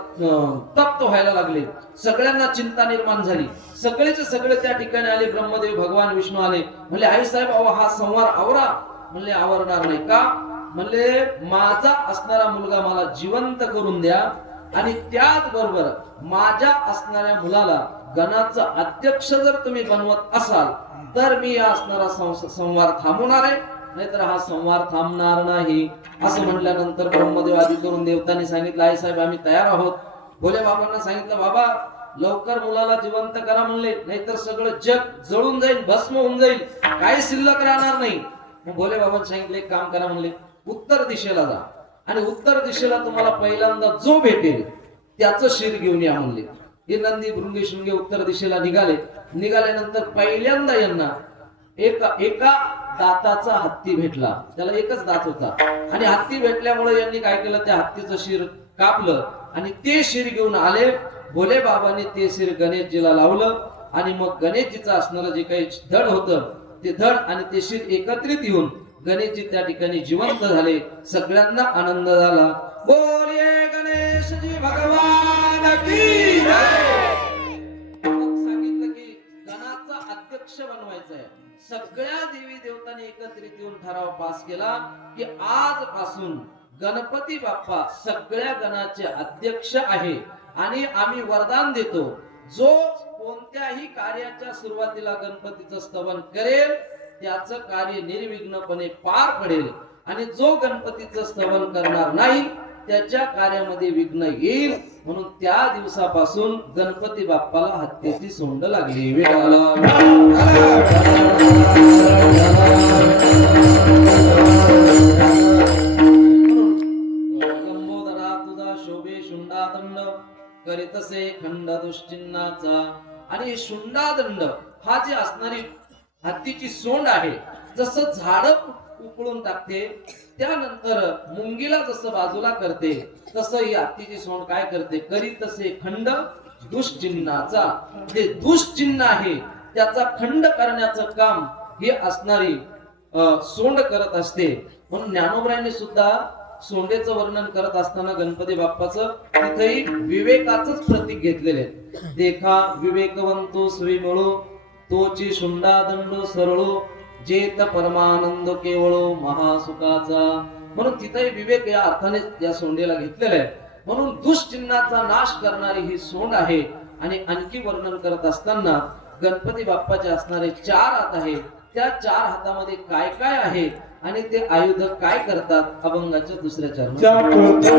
तप्त व्हायला लागले. सगळ्यांना चिंता निर्माण झाली. सगळेचे सगळे त्या ठिकाणी आले. ब्रह्मदेव, भगवान विष्णू आले. म्हणले, आई साहेब अहो हा संहार आवरा. म्हणले, आवरणार नाही. का. म्हणले, माझा असणारा मुलगा मला जिवंत करून द्या आणि त्याच बरोबर माझ्या असणाऱ्या मुलाला गणाचा अध्यक्ष जर तुम्ही बनवत असाल तर मी या असणारा संवार थांबवणार आहे, नाहीतर हा संवार थांबणार नाही. असं म्हटल्यानंतर ब्रह्मदेव आदी करून देवतांनी सांगितलं, आई साहेब आम्ही तयार आहोत. भोले बाबांना सांगितलं, बाबा लवकर मुलाला जिवंत करा म्हणले, नाहीतर सगळं जग जळून जाईल, भस्म होऊन जाईल, काही शिल्लक राहणार नाही. मग भोले बाबांनी सांगितले, एक काम करा म्हणले, उत्तर दिशेला जा आणि उत्तर दिशेला तुम्हाला पहिल्यांदा जो भेटेल त्याचं शिर घेऊन या म्हणले. हे नंदी, भृंगी, शृंगी उत्तर दिशेला निघाले. निघाल्यानंतर पहिल्यांदा यांना एका दाताचा हत्ती भेटला. त्याला एकच दात होता आणि हत्ती भेटल्यामुळे यांनी काय केलं, त्या हत्तीचं शिर कापलं आणि ते शिर घेऊन आले. भोले बाबांनी ते शिर गणेशजीला लावलं आणि मग गणेशजीचं असणारं जे काही धड होतं ते धड आणि ते शिर एकत्रित येऊन गणेशजी त्या ठिकाणी जिवंत झाले. सगळ्यांना आनंद झाला. बोलिये गणेशजी भगवान की जय. सांगितलं की गणाचा अध्यक्ष बनवायचा आहे. सगळ्या देवी देवतांनी एकत्रित येऊन ठराव पास केला की आजपासून गणपती बाप्पा सगळ्या गणाचे अध्यक्ष आहे आणि आम्ही वरदान देतो, जो कोणत्याही कार्याच्या सुरुवातीला गणपतीचं स्तवन करेल त्याचं कार्य निर्विघ्नपणे पार पडेल आणि जो गणपतीचं स्तवन करणार नाही त्याच्या कार्यामध्ये विघ्न येईल. म्हणून त्या दिवसापासून गणपती बाप्पाला हत्तीची सोंड लागली. लंबोदरा तुझा शोभे शुंडादंड करीतसे खंड दुश्चिन्हाचा. आणि शुंडादंड हा जी असणारी हत्तीची सोंड आहे, जसं झाड उकळून टाकते. त्यानंतर मुंगीला जसं बाजूला करते तसं ही हत्तीची सोंड काय करते, करीत तसे खंड दुष्चिन्हाचा. जे दुष्चिन्ह आहे त्याचा खंड करण्याचं काम ही असणारी सोंड करत असते. म्हणून ज्ञानोबरायांनी सुद्धा सोंडेचं वर्णन करत असताना गणपती बाप्पाचं तिथेही विवेकाचंच प्रतीक घेतलेले आहे. देखा विवेकवंतो स्विमळो तोची शुंडा दंड सरळो जेत परमानंद केवळो महासुखाचा. म्हणून तिथेही विवेक या अर्थाने या सोंडेला घेतलेला आहे. म्हणून दुष्चिन्हाचा नाश करणारी ही सोंड आहे. आणि आणखी वर्णन करत असताना गणपती बाप्पाचे असणारे 4 हात आहेत. त्या 4 हातामध्ये काय काय आहे आणि ते आयुध काय करतात अभंगाच्या दुसऱ्या चरणात.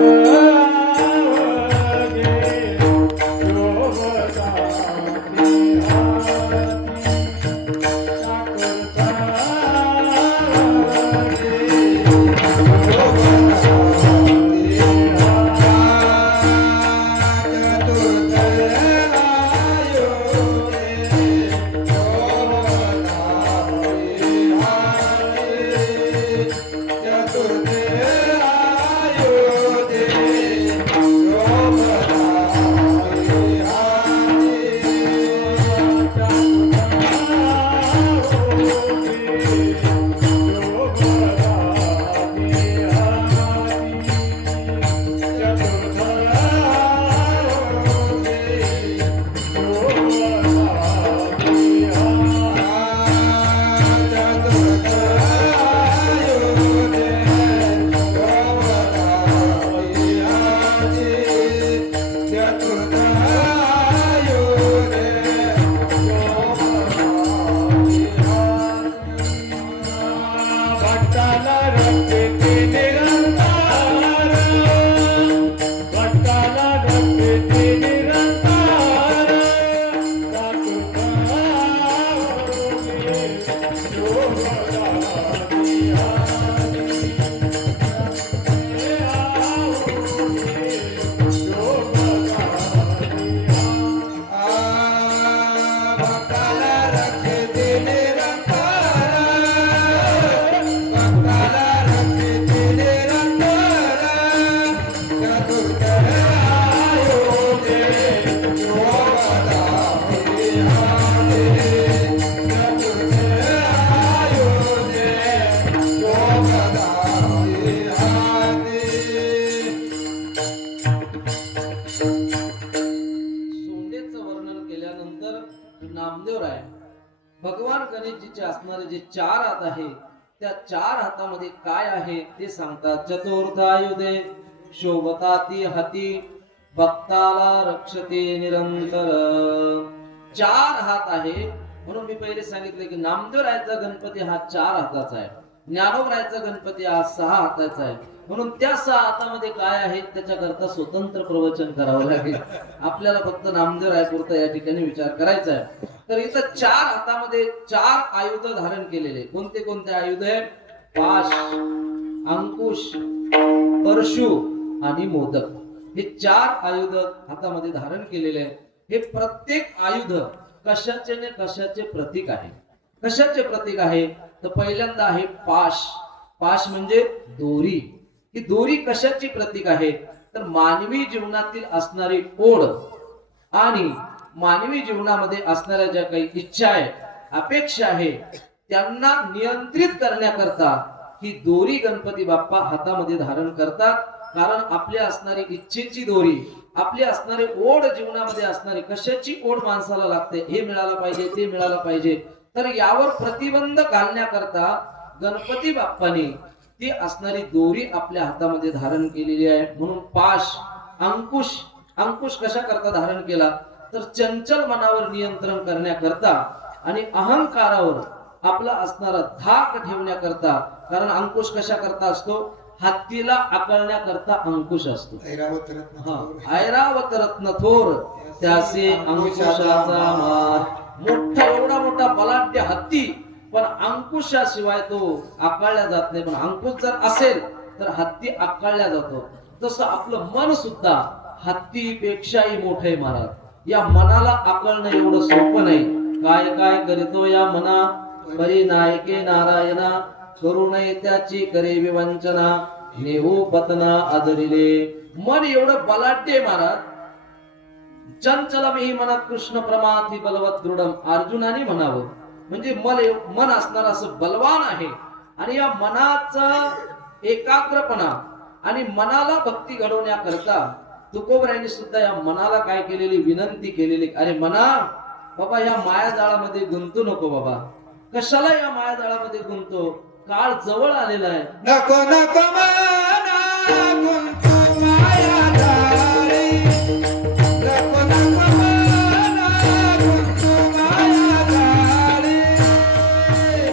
नामदेवराय भगवान गणेशजीचे असणारे जे 4 हात आहे त्या 4 हातामध्ये काय आहे ते सांगतात. चतुर्थायुधे शोभताती हाती भक्ताला रक्षते निरंतर. 4 हात आहे म्हणून मी पहिले सांगितले की नामदेवरायचा गणपती हा 4 हाताचा आहे, ज्ञानोबरायचा गणपती हा 6 हाताचा आहे. म्हणून त्या 6 हातामध्ये काय आहे त्याच्याकरता स्वतंत्र प्रवचन करावं लागेल. आपल्याला फक्त नामदेवरायपुरता या ठिकाणी विचार करायचा आहे. तर इथं 4 हातामध्ये 4 आयुध धारण केलेले. कोणते कोणते आयुध आहे? पाश, अंकुश, परशु आणि मोदक. हे 4 आयुध हातामध्ये धारण केलेले आहे. हे प्रत्येक आयुध कशाचे ने कशाचे प्रतीक आहे. कशाचे प्रतीक आहे तर पहिल्यांदा आहे पाश. पाश म्हणजे दोरी. ही दोरी कशाची प्रतीक आहे तर मानवी जीवनातील असणारी ओढ आणि मानवी जीवनामध्ये असणाऱ्या ज्या काही इच्छा आहे, अपेक्षा आहे त्यांना नियंत्रित करण्याकरता ही दोरी गणपती बाप्पा हातामध्ये धारण करतात. कारण आपली असणारी इच्छेची दोरी, आपली असणारी ओढ जीवनामध्ये असणारी कशाची ओढ माणसाला लागते, हे मिळालं पाहिजे, ते मिळालं पाहिजे. तर यावर प्रतिबंध घालण्याकरता गणपती बाप्पाने ती असणारी दोरी आपल्या हातामध्ये धारण केलेली आहे. म्हणून पाश, अंकुश. अंकुश कशा करता धारण केला तर चंचल मनावर नियंत्रण करण्याकरता आणि अहंकारावर आपला असणारा धाक ठेवण्याकरता. कारण अंकुश कशा करता असतो? हत्तीला आकळण्याकरता अंकुश असतो. ऐरावत रत्न थोर त्याचे अंकुशाचा मार. मोठा एवढा मोठा बलाढ्य हत्ती पण अंकुशाशिवाय तो आकळल्या जात नाही. पण अंकुश जर असेल तर हत्ती आकळल्या जातो. तसं आपलं मन सुद्धा हत्तीपेक्षाही मोठे महाराज. या मनाला आकळणं एवढं सोपं नाही. काय काय करीतो या मना परी नायके नारायणा करू नये त्याची करे विवंचना नेहू पतना आदरिले. मन एवढं बलाढ्य आहे महाराज. चंचलमी मनात कृष्ण प्रमाथी बलवत दृढम. अर्जुनाने म्हणावं म्हणजे मन असणार असं बलवान आहे. आणि या मनाचा एकाग्रपणा आणि मनाला भक्ती घडवण्याकरता तुकोबरायांनी सुद्धा या मनाला काय केलेली विनंती केलेली. अरे मना बाबा या मायाजाळामध्ये गुंतू नको बाबा. कशाला या मायाजाळामध्ये गुंतो. काळ जवळ आलेला आहे. नको नको मना गुंतू मायाजाळी. नको नको मना गुंतू मायाजाळी.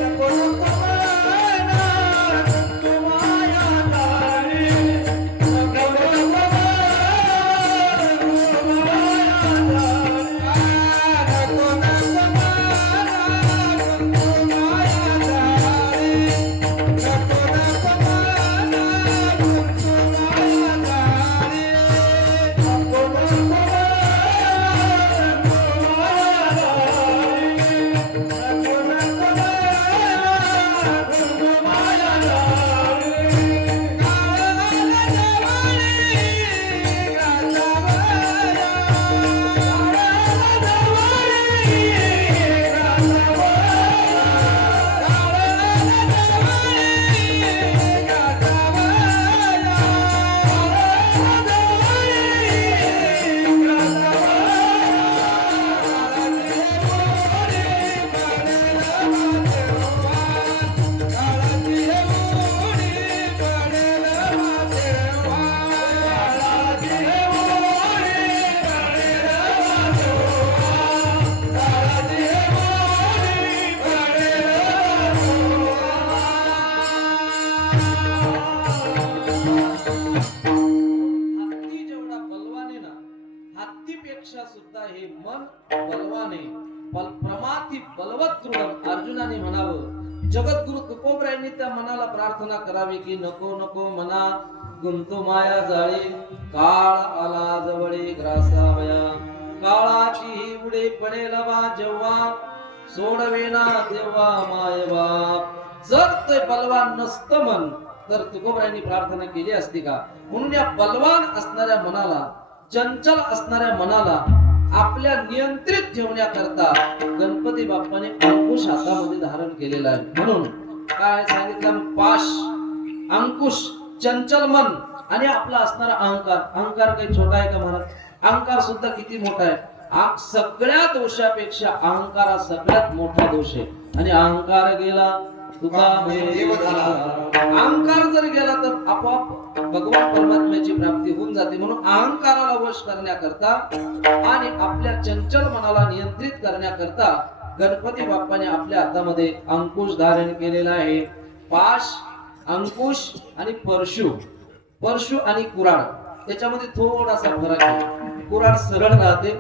नको नको मना गुंतू मायाजाळी. नको नको मना गुंतू मायाजाळी. नको नको मना गुंतू मायाजाळी. पेक्षा सुद्धा हे मन बलवान आहे. प्रमाथी बलवत दृढ. अर्जुनाने म्हणावं जगद्गुरु तुकोबरायांनी त्या मनाला प्रार्थना करावी की नको नको मना गुंतो माया जाळी. काळ आला जवळे ग्रासावया. काळाची ही उडे पडेल बा जेव्हा. सोडवेना तेव्हा माय बाप. जर ते बलवान नसतं मन तर तुकोबरायांनी प्रार्थना केली असती का. म्हणून या बलवान असणाऱ्या मनाला चंचल असणाऱ्या मनाला आपल्या नियंत्रित ठेवण्याकरता गणपती बाप्पाने अंकुश हातामध्ये धारण केलेला आहे. म्हणून काय सांगितलं पाश अंकुश चंचल मन आणि आपला असणारा अहंकार. अहंकार काही छोटा आहे का महाराज. अहंकार सुद्धा किती मोठा आहे. सगळ्या दोषापेक्षा अहंकार हा सगळ्यात मोठा दोष आहे. आणि अहंकार गेला तुका देव झाला. अहंकार जर गेला तर आपोआप भगवान परमात्म्याची प्राप्ती होऊन जाते. म्हणून अहंकाराला वश करण्याकरता आणि आपल्या चंचल मनाला नियंत्रित करण्याकरता गणपती बाप्पाने आपल्या हातामध्ये अंकुश धारण केलेला आहे. पाश अंकुश आणि परशु. परशु आणि कुऱ्हाड त्याच्यामध्ये थोडासा फरक आहे. कुऱ्हाड सरळ राहते,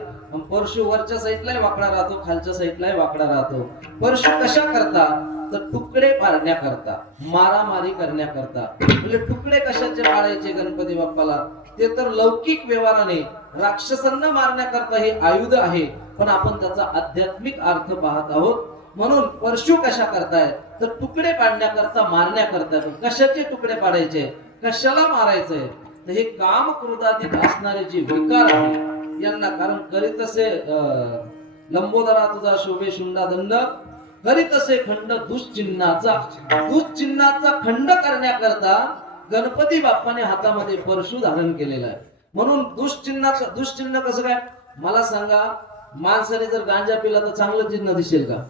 परशु वरच्या साईडलाही वाकडा राहतो, खालच्या साईडलाही वाकडा राहतो. परशु कशा करता तर तुकडे पाडण्याकरता, मारामारी करण्याकरता. म्हणजे तुकडे कशाचे पाडायचे गणपती बाप्पाला ते तर लौकिक व्यवहाराने राक्षसांना मारण्याकरता हे आयुध आहे. पण आपण त्याचा आध्यात्मिक अर्थ पाहत आहोत. म्हणून परशु कशा करताय तर तुकडे पाडण्याकरता मारण्याकरता. कशाचे तुकडे पाडायचे कशाला मारायचंय तर हे काम क्रोधातीत असणारे जे विकार आहे यांना. कारण करीत असे लंबोदरा तुझा शोभे शुंडा दंड. करीत असे खंड दुश्चिन्हाचा. दुश्चिन्हाचा खंड करण्याकरता गणपती बाप्पाने हातामध्ये परशु धारण केलेला आहे. म्हणून दुश्चिन्ह कसं काय मला सांगा. माणसाने जर गांजा पिला तर चांगलं चिन्ह दिसेल का.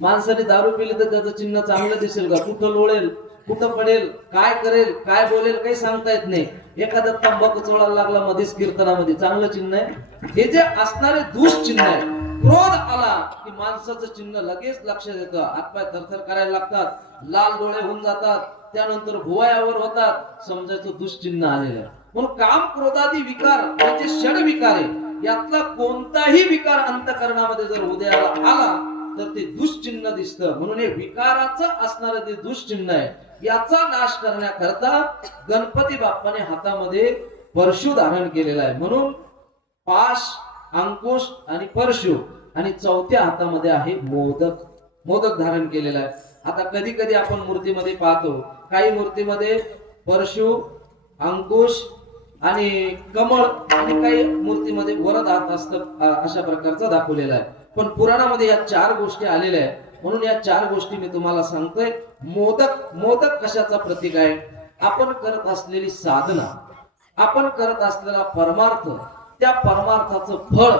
माणसाने दारू पिली तर त्याचं चिन्ह चांगलं दिसेल का. कुठं लोळेल कुठं पडेल काय करेल काय बोलेल काही सांगता येत नाही. एखादा तंबाखू चोळायला लागला मध्येच कीर्तनामध्ये चांगलं चिन्ह आहे. हे जे असणारे दुश्चिन्ह आहे. क्रोध आला की माणसाचं चिन्ह लगेच लक्षात येतं. हातपाय थरथर करायला लागतात, लाल डोळे होऊन जातात, त्यानंतर भुवयावर होतात, समजायचं दुश्चिन्ह आलेलं आहे. म्हणून काम क्रोधादी विकार म्हणजे षड विकार आहे. यातला कोणताही विकार अंतःकरणामध्ये जर उदयाला आला तर ते दुश्चिन्ह दिसतं. म्हणून हे विकाराचं असणारं ते दुश्चिन्ह आहे. याचा नाश करण्याकरता गणपती बाप्पाने हातामध्ये परशु धारण केलेला आहे. म्हणून पाश अंकुश आणि परशु आणि चौथ्या हातामध्ये आहे मोदक. मोदक धारण केलेला आहे. आता कधी कधी आपण मूर्तीमध्ये पाहतो, काही मूर्तीमध्ये परशु, अंकुश आणि कमळ, आणि काही मूर्तीमध्ये वरद हात असतं अशा प्रकारचा दाखवलेला आहे. पण पुराणामध्ये या 4 गोष्टी आलेल्या आहेत. म्हणून या 4 गोष्टी मी तुम्हाला सांगतोय. मोदक, मोदक कशाचा प्रतीक आहे? आपण करत असलेली साधना, आपण करत असलेला परमार्थ, त्या परमार्थाचं फळ,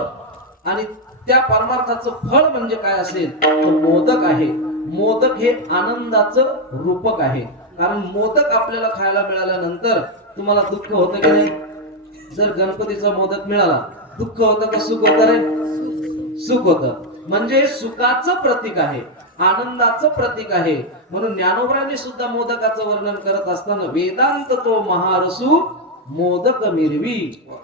आणि त्या परमार्थाचं फळ म्हणजे काय असेल तर मोदक आहे. मोदक हे आनंदाचं रूपक आहे. कारण मोदक आपल्याला खायला मिळाल्यानंतर तुम्हाला दुःख होतं की नाही? जर गणपतीचा मोदक मिळाला, दुःख होतं का सुख होतं रे? सुख होतं. म्हणजे सुखाचं प्रतीक आहे, आनंदाचं प्रतीक आहे. म्हणून ज्ञानोबरांनी सुद्धा मोदकाचं वर्णन करत असताना वेदांत तो महारसू मोदक मिरवी,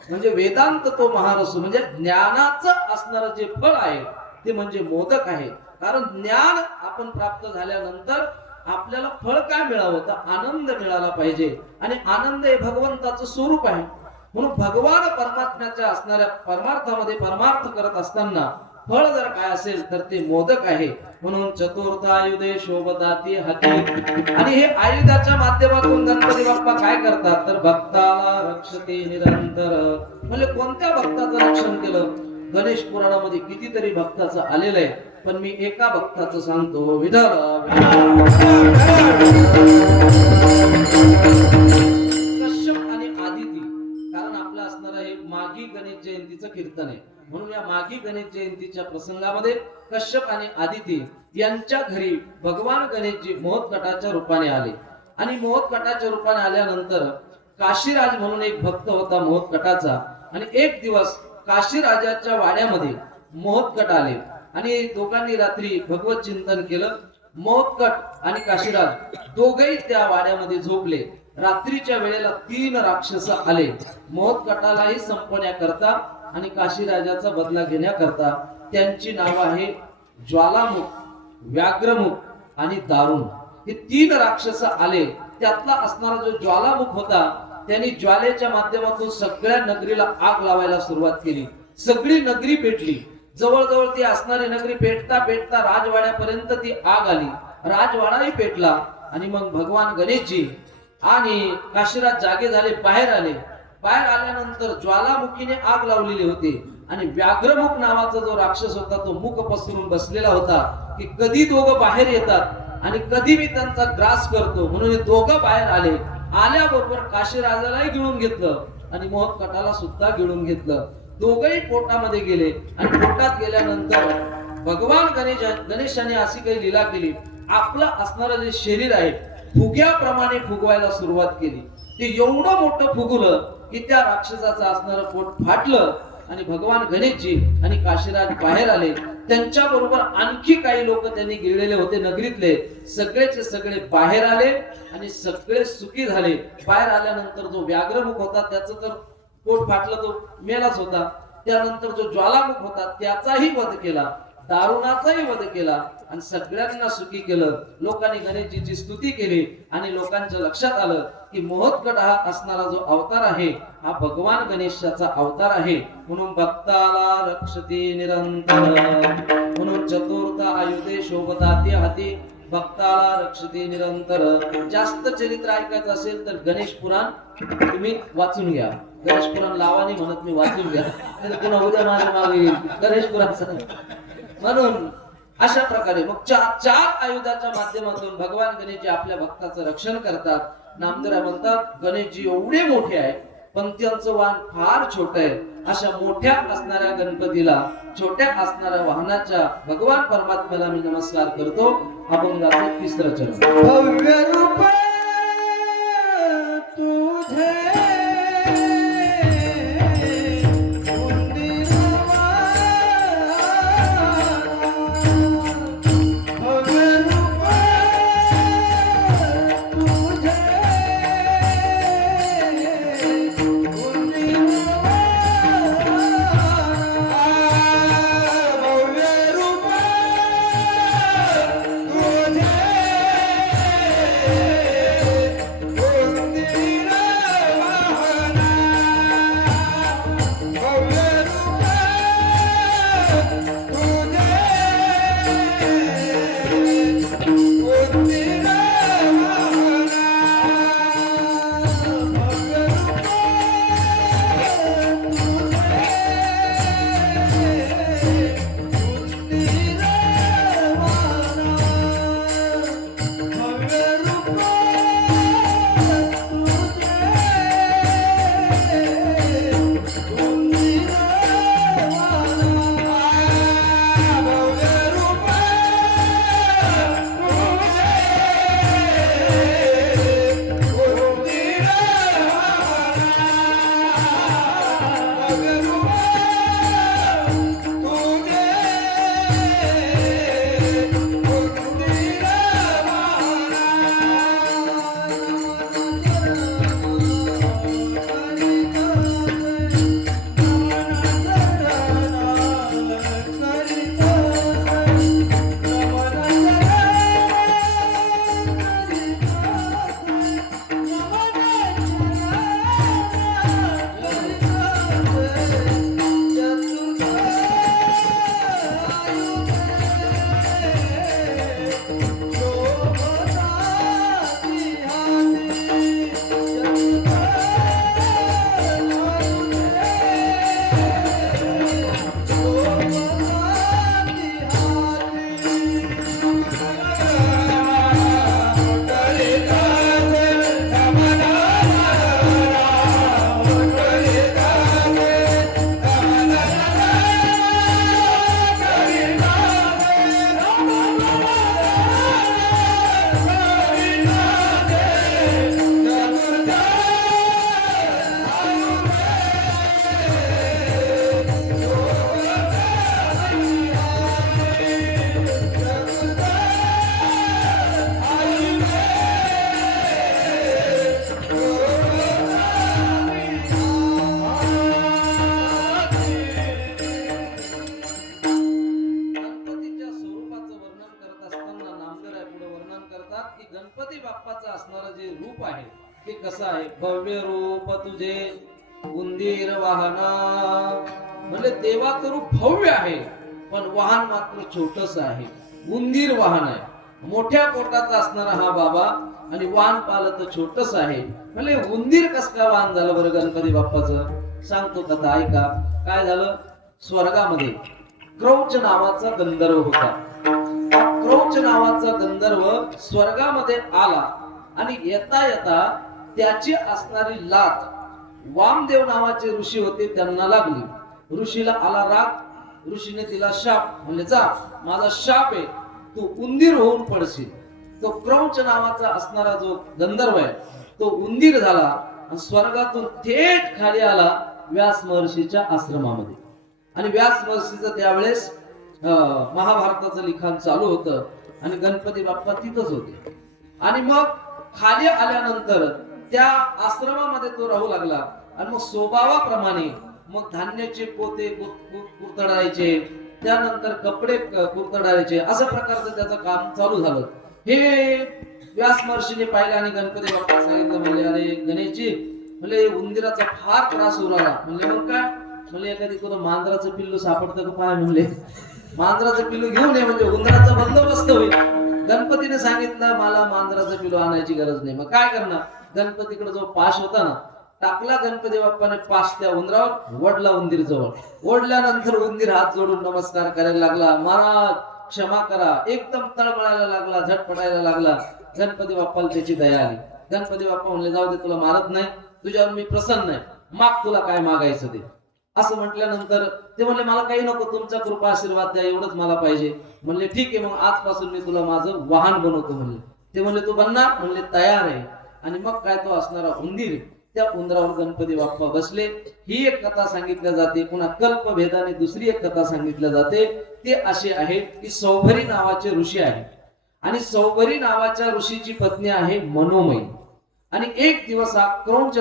म्हणजे वेदांत तो महारसू म्हणजे ज्ञानाचं असणारं जे फळ आहे ते म्हणजे मोदक आहे. कारण ज्ञान आपण प्राप्त झाल्यानंतर आपल्याला फळ काय मिळावं तर आनंद मिळाला पाहिजे, आणि आनंद हे भगवंताचं स्वरूप आहे. म्हणून भगवान परमात्म्याच्या असणाऱ्या परमार्थामध्ये परमार्थ करत असताना फळ जर काय असेल तर ते मोदक आहे. म्हणून चतुर्थायुधे शोभताती हाती, आणि हे आयुधाच्या माध्यमातून गणपती बाप्पा काय करतात तर भक्ताला रक्षते निरंतर. म्हणजे कोणत्या भक्ताचं रक्षण केलं? गणेश पुराणामध्ये कितीतरी भक्ताचं आलेलं आहे, पण मी एका भक्ताचं सांगतो. विठ्ठल कश्यप आणि आदिती, कारण आपलं असणारं हे माघी गणेश जयंतीचं कीर्तन आहे. म्हणून या माघी गणेश जयंतीच्या प्रसंगामध्ये कश्यप आणि आदिती यांच्या घरी भगवान गणेशजी मोहकटाच्या रूपाने आले. आणि मोहकटाच्या रूपाने आल्यानंतर काशीराज म्हणून एक भक्त होता मोहकटाचा, आणि एक दिवस काशीराजाच्या वाड्यामध्ये मोहकट आले, आणि दोघांनी रात्री भगवत चिंतन केलं. मोहकट आणि काशीराज दोघेही त्या वाड्यामध्ये झोपले. रात्रीच्या वेळेला 3 राक्षस आले मोहकटालाही संपवण्याकरता आणि काशीराजाचा बदला घेण्याकरता. त्यांची नाव आहे ज्वालामुख, व्याघ्रमुख आणि दारुण. हे 3 राक्षस आले. त्यातला असणारा जो ज्वालामुख होता त्यांनी ज्वालेच्या माध्यमातून सगळ्या नगरीला आग लावायला सुरुवात केली. सगळी नगरी पेटली. जवळजवळ ती असणारी नगरी पेटता पेटता राजवाड्यापर्यंत ती आग आली. राजवाडाही पेटला. आणि मग भगवान गणेशजी आणि काशीराज जागे झाले, बाहेर आले. बाहेर आल्यानंतर ज्वालामुखीने आग लावलेली होती, आणि व्याघ्रमुख नावाचा जो राक्षस होता तो मुख पसरून बसलेला होता की कधी दोघं बाहेर येतात आणि कधी मी त्यांचा ग्रास करतो. म्हणून हे दोघं बाहेर आले. आल्याबरोबर काशीराजालाही गिळून घेतलं आणि मोहकटाला सुद्धा गिळून घेतलं. दोघंही पोटामध्ये गेले, आणि पोटात गेल्यानंतर भगवान गणेशाने अशी काही लीला केली. आपलं असणारं जे शरीर आहे फुग्याप्रमाणे फुगवायला सुरुवात केली. ते एवढं मोठं फुगवलं की त्या राक्षसाचं असणारं पोट फाटलं, आणि भगवान गणेशजी आणि काशीराज बाहेर आले. त्यांच्या बरोबर आणखी काही लोक त्यांनी गिळलेले होते नगरीतले, सगळेचे सगळे बाहेर आले आणि सगळे सुखी झाले. बाहेर आल्यानंतर जो व्याघ्रमुख होता त्याचं तर पोट फाटलं, तो मेलाच होता. त्यानंतर जो ज्वालामुख होता त्याचाही वध केला, दारुणाचाही वध केला, आणि सगळ्यांना सुखी केलं. लोकांनी गणेशजीची स्तुती केली, आणि लोकांच्या लक्षात आलं की मोहकट हा असणारा जो अवतार आहे हा भगवान गणेशाचा अवतार आहे. म्हणून भक्ताला रक्षते निरंतर. म्हणून चतुर्थ आयुधे शोभताती हाती, भक्ताला रक्षते निरंतर. जास्त चरित्र ऐकायचं असेल तर गणेश पुराण तुम्ही वाचून घ्या. गणेश पुराण लावानी म्हणत मी वाचून घ्या, पुन्हा उद्या माझ्या मागे येईल गणेश पुराण. म्हणून अशा प्रकारे मग 4 आयुधाच्या माध्यमातून भगवान गणेशजी आपल्या भक्ताचं रक्षण करतात. नामदेव म्हणतात गणेशजी एवढे मोठे आहे पण त्यांचं वाहन फार छोट आहे. अशा मोठ्या असणाऱ्या गणपतीला छोट्या असणाऱ्या वाहनाच्या भगवान परमात्म्याला मी नमस्कार करतो. अभंगाचं 3रं चरण. भव्य रूप तुझे सांगतात की गणपती बाप्पाचं असणारं जे रूप आहे ते कसं आहे. भव्य रूप तुझे उंदीर वाहना, म्हणजे देवाचं रूप भव्य आहे पण वाहन मात्र छोटस आहे. उंदीर वाहन आहे, मोठ्या पोटाचा असणारा हा बाबा आणि वाहन पाहिलं तर छोटस आहे. म्हणजे उंदीर कस काय वाहन झालं बरं गणपती बाप्पाचं? सांगतो कथा ऐका. काय झालं, स्वर्गामध्ये क्रौच नावाचा गंधर्व होता. क्रौच नावाचा गंधर्व स्वर्गामध्ये आला आणि येता येता त्याची असणारी लात वामदेव नावाचे ऋषी होते त्यांना लागली. ऋषीला आला राग, ऋषीने तिला शाप, म्हणजे जा माझा शाप आहे, तू उंदीर होऊन पडशील. तो क्रौच नावाचा असणारा जो गंधर्व आहे तो उंदीर झाला आणि स्वर्गातून थेट खाली आला व्यास महर्षीच्या आश्रमामध्ये. आणि व्यास महर्षीचं त्यावेळेस महाभारताचं लिखाण चालू होतं आणि गणपती बाप्पा तिथंच होते. आणि मग खाली आल्यानंतर त्या आश्रमामध्ये तो राहू लागला आणि मग स्वभावाप्रमाणे मग धान्याचे पोते कुरतडायचे, त्यानंतर कपडे कुरतडायचे, अशा प्रकारचं त्याचं काम चालू झालं. हे व्यास महर्षीने पाहिलं आणि गणपती बाप्पा सांगितलं, म्हणजे अरे गणेशजी, म्हणजे उंदीराचा फार त्रास होऊ लागला. म्हणजे मग काय, म्हणजे एखादी कोण मांजराचं पिल्लू सापडतं का पाय, म्हणले मांजराचं पिल्लू घेऊन ये म्हणजे उंदराचा बंदोबस्त होईल. गणपतीने सांगितलं मला मांजराचं पिल्लू आणायची गरज नाही. मग काय करणार, गणपतीकडे जो पाश होता ना, टाकला गणपती बाप्पाने पाश त्या उंदरावर, ओढला उंदीर जवळ. ओढल्यानंतर उंदीर हात जोडून नमस्कार करायला लागला, महाराज क्षमा करा, एकदम तळमळायला लागला, झटपटायला लागला. गणपती बाप्पाला त्याची दया आली. गणपती बाप्पा म्हणले जाऊ दे, तुला मारत नाही, तुझ्यावर मी प्रसन्न आहे, माग तुला काय मागायचं ते. असं म्हटल्यानंतर ते म्हणले मला काही नको, तुमचा कृपा आशीर्वाद द्या, एवढंच मला पाहिजे. म्हणले ठीक आहे, मग आजपासून मी तुला माझं वाहन बनवतो. म्हणले ते म्हणले तू बनणार, म्हणले तयार आहे. आणि मग काय तो असणारा उंदीर, त्या उंदरावर गणपती बाप्पा बसले. ही एक कथा सांगितल्या जाते. पुन्हा कल्पभेदाने दुसरी एक कथा सांगितल्या जाते. ते असे आहे की सौभरी नावाचे ऋषी आहे आणि सौभरी नावाच्या ऋषीची पत्नी आहे मनोमयी. आणि एक दिवस हा क्रौंच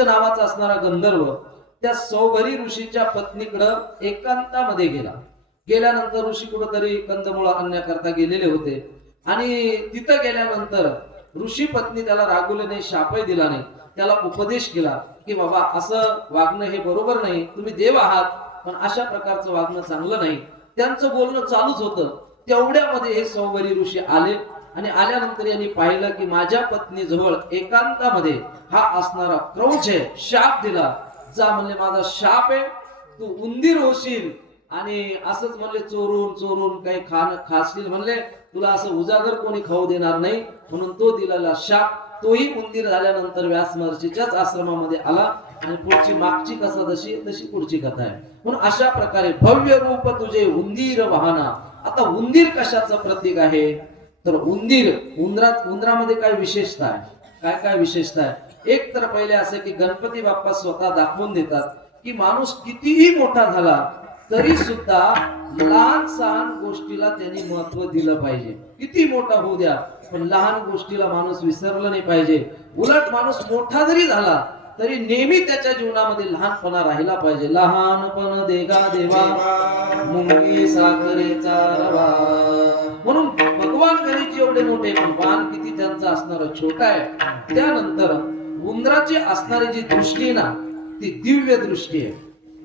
नावाचा असणारा गंधर्व त्या सौभरी ऋषीच्या पत्नीकडं एकांतामध्ये गेला. गेल्यानंतर ऋषी कुठंतरी कंदमुळं आणण्याकरता गेलेले होते आणि तिथं गेल्यानंतर ऋषी पत्नी त्याला रागवले नाही, शापही दिला नाही, त्याला उपदेश केला की बाबा असं वागणं हे बरोबर नाही, तुम्ही देव आहात पण अशा प्रकारचं वागणं चांगलं नाही. त्यांचं बोलणं चालूच होतं. तेवढ्यामध्ये हे सौभरी ऋषी आले आणि आल्यानंतर यांनी पाहिलं की माझ्या पत्नी जवळ एकांतामध्ये हा असणारा क्रौंच आहे, शाप दिला. जा म्हणले माझा शाप आहे, तू उंदीर होशील आणि असंच म्हणले चोरून चोरून काही खाशील, म्हणले तुला असं उजागर कोणी खाऊ देणार नाही. म्हणून तो दिलेला शाप, तोही उंदीर झाल्यानंतर व्यास महर्षीच्याच आश्रमामध्ये आला आणि पुढची मागची कथा जशी तशी पुढची कथा आहे. म्हणून अशा प्रकारे भव्य रूप तुझे उंदीर वाहना. आता उंदीर कशाचं प्रतीक आहे तर उंदरामध्ये काय विशेषता आहे, काय काय विशेषता आहे. एक तर पहिले असे की गणपती बाप्पा स्वतः दाखवून देतात की माणूस कितीही मोठा झाला तरी सुद्धा लहान सहान गोष्टीला त्यांनी महत्व दिलं पाहिजे. किती मोठा होऊ द्या पण लहान गोष्टीला माणूस विसरला नाही पाहिजे. उलट माणूस मोठा जरी झाला तरी नेहमी त्याच्या जीवनामध्ये लहानपणा राहिला पाहिजे. लहानपण देगा देवा मुंगी साखरेचा रवा. म्हणून भगवान गणेश एवढे मोठे पण वाहन किती त्यांचा असणार छोटा आहे. त्यानंतर उंदराची असणारी जी दृष्टी ना ती दिव्य दृष्टी आहे.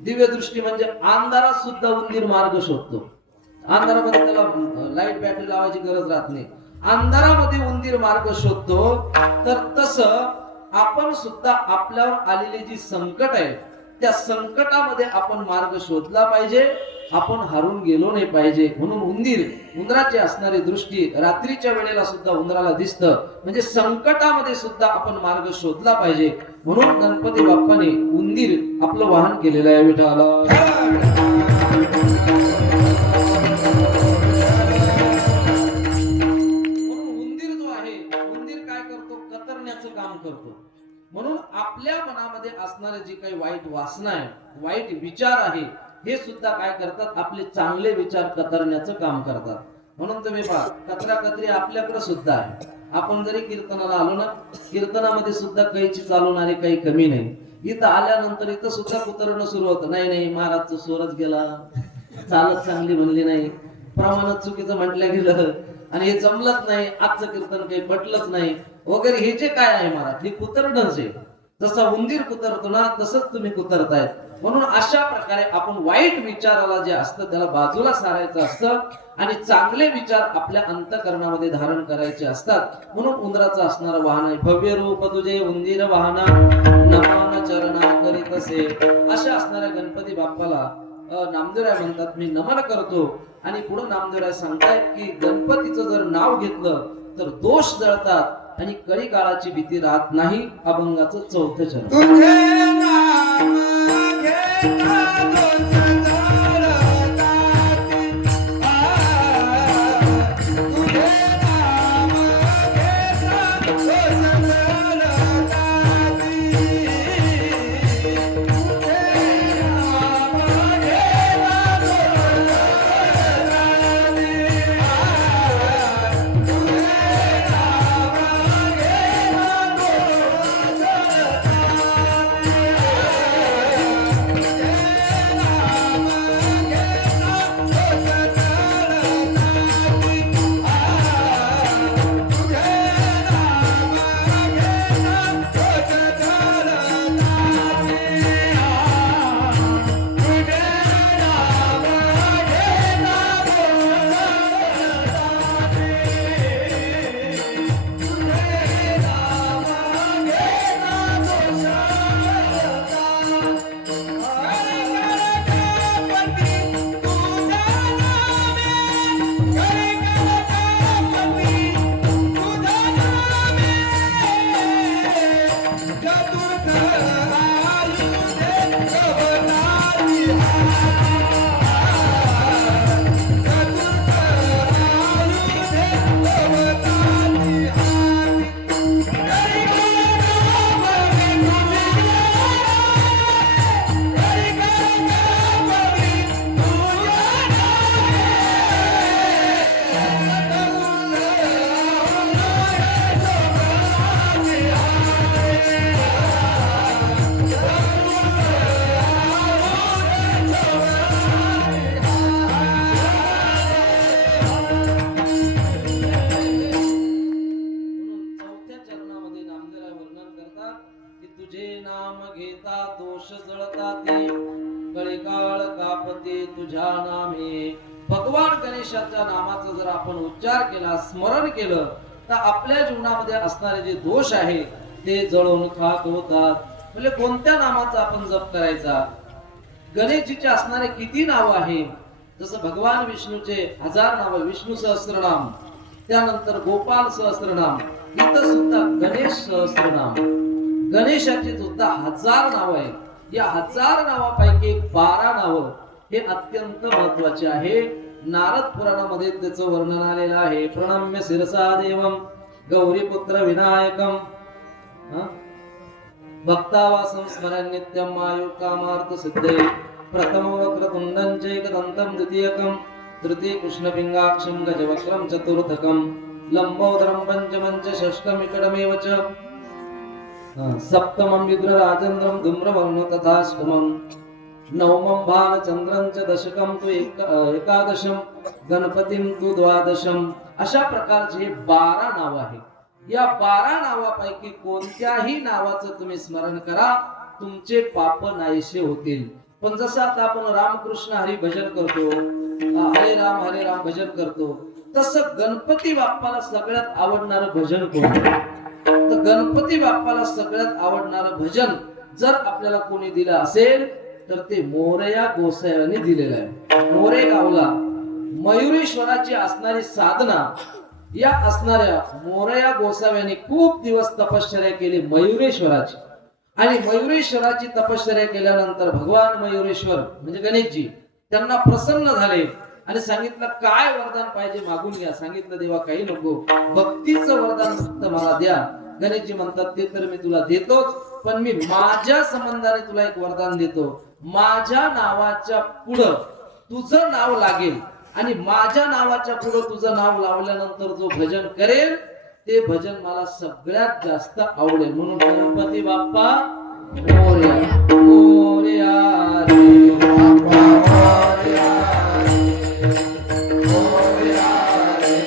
दिव्य दृष्टी म्हणजे अंधारात सुद्धा उंदीर मार्ग शोधतो. अंधारामध्ये त्याला लाईट बॅटरी लावायची गरज राहत नाही. अंधारामध्ये उंदीर मार्ग शोधतो. तर तसं आपण सुद्धा आपल्यावर आलेली जी संकट आहे त्या संकटामध्ये आपण मार्ग शोधला पाहिजे. आपण हारून गेलो नाही पाहिजे. म्हणून उंदराची असणारी दृष्टी रात्रीच्या वेळेला सुद्धा उंदराला दिसतं. म्हणजे संकटामध्ये सुद्धा आपण मार्ग शोधला पाहिजे. म्हणून गणपती बाप्पाने उंदीर आपलं वाहन केलेलं आहे. विठाला उंदीर जो आहे, उंदीर काय करतो, कतरण्याचं काम करतो. म्हणून आपल्या मनामध्ये असणारे जे काही वाईट वासना आहे, वाईट विचार आहे, हे सुद्धा काय करतात, आपले चांगले विचार कतरण्याचं काम करतात. म्हणून तुम्ही पहा कचरा कचरी आपल्याकडे सुद्धा आहे. आपण जरी कीर्तनाला आलो ना, कीर्तनामध्ये सुद्धा कैची चालवणारे काही कमी नाही. इथं आल्यानंतर इथं सुद्धा कुतरणं सुरू होतं. नाही महाराजचा स्वरच गेला, चालत चांगली म्हणली नाही, प्रमाणात चुकीचं म्हटलं गेलं, आणि हे जमलंच नाही, आजचं कीर्तन काही पटलंच नाही वगैरे, हे जे काय आहे महाराज, हे कुतरणच आहे. जसा उंदीर कुतरतो ना तसंच तुम्ही कुतरतायत. म्हणून अशा प्रकारे आपण वाईट विचाराला जे असतं त्याला बाजूला सारायचं असतं आणि चांगले विचार आपल्या अंतःकरणामध्ये धारण करायचे असतात. म्हणून उंदराचं असणारं वाहन आहे, भव्य रूप तुझे उंदीर वाहना, नमान चरणा करीतसे. अशा असणाऱ्या गणपती बाप्पाला नामदेवराय म्हणतात मी नमन करतो. आणि पुढे नामदेवराय सांगतायत की गणपतीचं जर नाव घेतलं तर दोष जळतात आणि कळी काळाची भीती राहत नाही. अभंगाचं चौथं चरण. तुझे नाम घेता दोष जळताती. तुझे नाम घेता दोष जळताती. तुझे नाम घेता कळीकाळ कापते तुझ्या नामे. भगवान गणेशाच्या नामाचा जर आपण उच्चार केला, स्मरण केलं, तर आपल्या जीवनामध्ये असणारे जे दोष आहेत ते जळून खाक होतात. म्हणजे कोणत्या नामाचा आपण जप करायचा? गणेशजीचे असणारे किती नाव आहे? जसं भगवान विष्णूचे 1000 नाव, विष्णू सहस्त्रनाम, त्यानंतर गोपाल सहस्त्रनाम, इथं सुद्धा गणेश सहस्त्रनाम. गणेशाची सुद्धा 1000 नाव आहेत. या 1000 नावापैकी 12 नाव हे अत्यंत महत्वाचे आहे. नारद पुराणामध्ये त्याचं वर्णन आलेलं आहे. प्रणम्य शिरसा देवम गौरीपुत्र विनायकम भक्तावासं स्मरन् नित्यम आयु कामार्थ सिद्धे. प्रथमं वक्रतुण्डं चैकदन्तं द्वितीयकं तृतीय कृष्णपिंगाक्षं गजवक्त्रं चतुर्थकं लंबोदरं पंचमं च षष्ठं इकडमेव च सप्तमं विग्रहराजेन्द्रं धूम्रवर्णं तथाष्टमं नवमं भालचन्द्रं च दशकं तु एकादशं गणपतिं तु द्वादशं. अशा प्रकारचे 12 नाव आहेत. या 12 नावापैकी कोणत्याही नावाचं तुम्ही स्मरण करा, तुमचे पाप नाहीसे होतील. पण जसं आता आपण रामकृष्ण हरी भजन करतो, हरे राम भजन करतो, तसं गणपती बाप्पाला सगळ्यात आवडणारं भजन कोणतं? तर गणपती बाप्पाला सगळ्यात आवडणारं भजन जर आपल्याला कोणी दिलं असेल तर ते मोरया गोसाव्यांनी दिलेलं आहे. मोरेगावला मयुरेश्वराची असणारी साधना या असणाऱ्या मोरया गोसाव्यांनी खूप दिवस तपश्चर्या केली मयुरेश्वराची. आणि मयुरेश्वराची तपश्चर्या केल्यानंतर भगवान मयुरेश्वर म्हणजे गणेशजी त्यांना प्रसन्न झाले आणि सांगितलं काय वरदान पाहिजे मागून घ्या. सांगितलं देवा काही नको, भक्तीचं वरदान फक्त मला द्या. गणेशजी म्हणतात ते तर मी तुला देतोच, पण मी माझ्या संबंधाने तुला एक वरदान देतो. माझ्या नावाच्या पुढं तुझं नाव लागेल आणि माझ्या नावाच्या पुढं तुझं नाव लावल्यानंतर जो भजन करेल ते भजन मला सगळ्यात जास्त आवडेल. म्हणून गणपती बाप्पा मोरया मोरया रे बाप्पा मोरया रे मोरया रे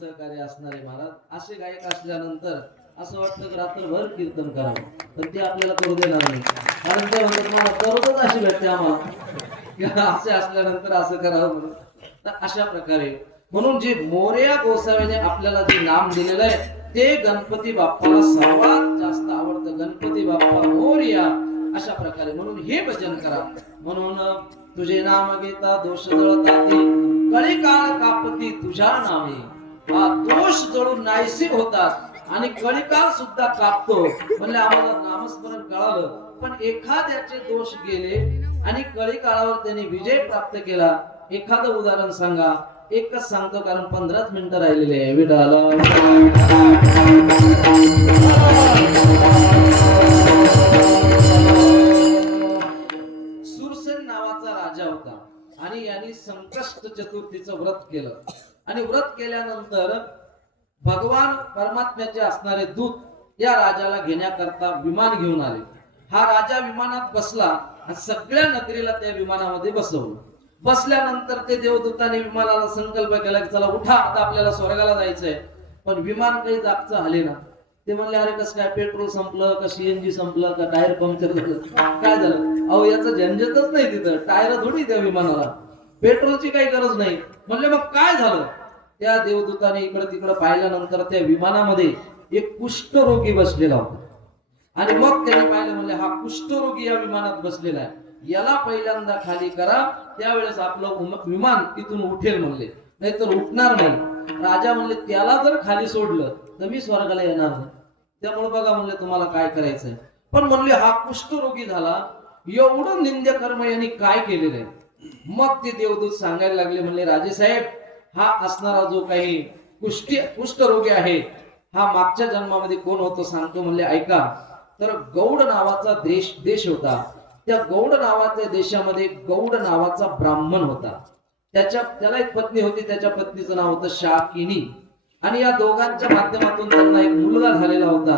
सहकार्य असणारे महाराज असे गायक असल्यानंतर असं वाटतं की रात्रभर कीर्तन करावं, पण ते आपल्याला करू देणार नाही. कारण ते म्हणतात मला करतच अशी भेटते आम्हाला, असे असल्यानंतर असं करावं म्हणून. तर अशा प्रकारे म्हणून जे मोरया गोसावीने आपल्याला जे नाम दिलेलं आहे ते गणपती बाप्पाला सर्वात जास्त आवडतं. गणपती बाप्पा मोरया अशा प्रकारे म्हणून हे भजन करा. म्हणून तुझे नाम घेता दोष जळताती, कळी काळ कापती तुझ्या नावे. हा दोष जळून नाहीसे होतात आणि कळीकाळ सुद्धा कापतो. म्हणजे आम्हाला नामस्मरण कळालं, पण एखाद्याचे दोष गेले आणि कळीकाळावर त्याने विजय प्राप्त केला. एखादं उदाहरण सांगा. एकच सांगतो कारण 15 मिनिटं राहिलेले आहे. विठाला सुरसेन नावाचा राजा होता आणि यांनी संकष्ट चतुर्थीचं व्रत केलं. आणि व्रत केल्यानंतर भगवान परमात्म्याचे असणारे दूत या राजाला घेण्याकरता विमान घेऊन आले. हा राजा विमानात बसला आणि सगळ्या नगरीला त्या विमानामध्ये बसवलं. बसल्यानंतर ते देवदूतांनी विमानाला संकल्प केला की चला उठा, आता आपल्याला स्वर्गाला जायचंय. पण विमान काही जागचं आले ना. ते म्हणले अरे कसं काय, पेट्रोल संपलं का, सीएनजी संपलं का, टायर पंक्चर झालं, काय झालं? अहो याचं झंझटच नाही तिथं, टायर थोडी त्या विमानाला, पेट्रोलची काही गरज नाही. म्हणले मग काय झालं? त्या देवदूताने इकडे तिकडे पाहिल्यानंतर त्या विमानामध्ये एक कुष्ठरोगी बसलेला होता. आणि मग त्यांनी पाहिलं, म्हणले हा कुष्ठरोगी या विमानात बसलेला आहे, याला पहिल्यांदा खाली करा, त्यावेळेस आपलं विमान इथून उठेल म्हणले, नाहीतर उठणार नाही. राजा म्हणले त्याला जर खाली सोडलं तर मी स्वर्गाला येणार नाही. त्यामुळे बघा म्हणले तुम्हाला काय करायचंय. पण म्हणले हा कुष्ठरोगी झाला, एवढं निंद्य कर्म यांनी काय केलेलं आहे. मग ते देवदूत सांगायला लागले, म्हणले राजे साहेब, हा असणारा जो काही कुष्ठरोगी आहे हा मागच्या जन्मामध्ये कोण होतो सांगतो. म्हणले ऐका. तर गौड नावाचा देश होता. त्या गौड नावाच्या देशामध्ये गौड नावाचा ब्राह्मण होता. त्याला एक पत्नी होती, त्याच्या पत्नीचं नाव होतं शाकिनी. आणि या दोघांच्या माध्यमातून त्यांना एक मुलगा झालेला होता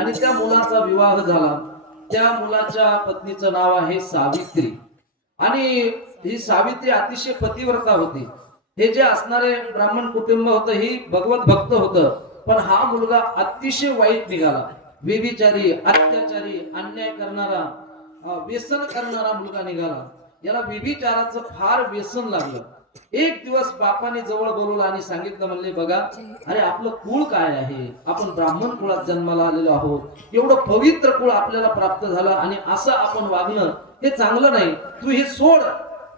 आणि त्या मुलाचा विवाह झाला. त्या मुलाच्या पत्नीचं नाव आहे सावित्री. आणि ही सावित्री अतिशय पतिव्रता होती. हे जे असणारे ब्राह्मण कुटुंब होतं ही भगवत भक्त होतं. पण हा मुलगा अतिशय वाईट निघाला. व्यभिचारी, अत्याचारी, अन्याय करणारा, व्यसन करणारा मुलगा निघाला. याला व्यभिचाराचं फार व्यसन लागलं. एक दिवस बापाने जवळ बोलवलं आणि सांगितलं, म्हणले बघा अरे आपलं कुळ काय आहे, आपण ब्राह्मण कुळात जन्माला आलेलो आहोत, एवढं पवित्र कुळ आपल्याला प्राप्त झालं आणि असं आपण वागणं हे चांगलं नाही, तू हे सोड.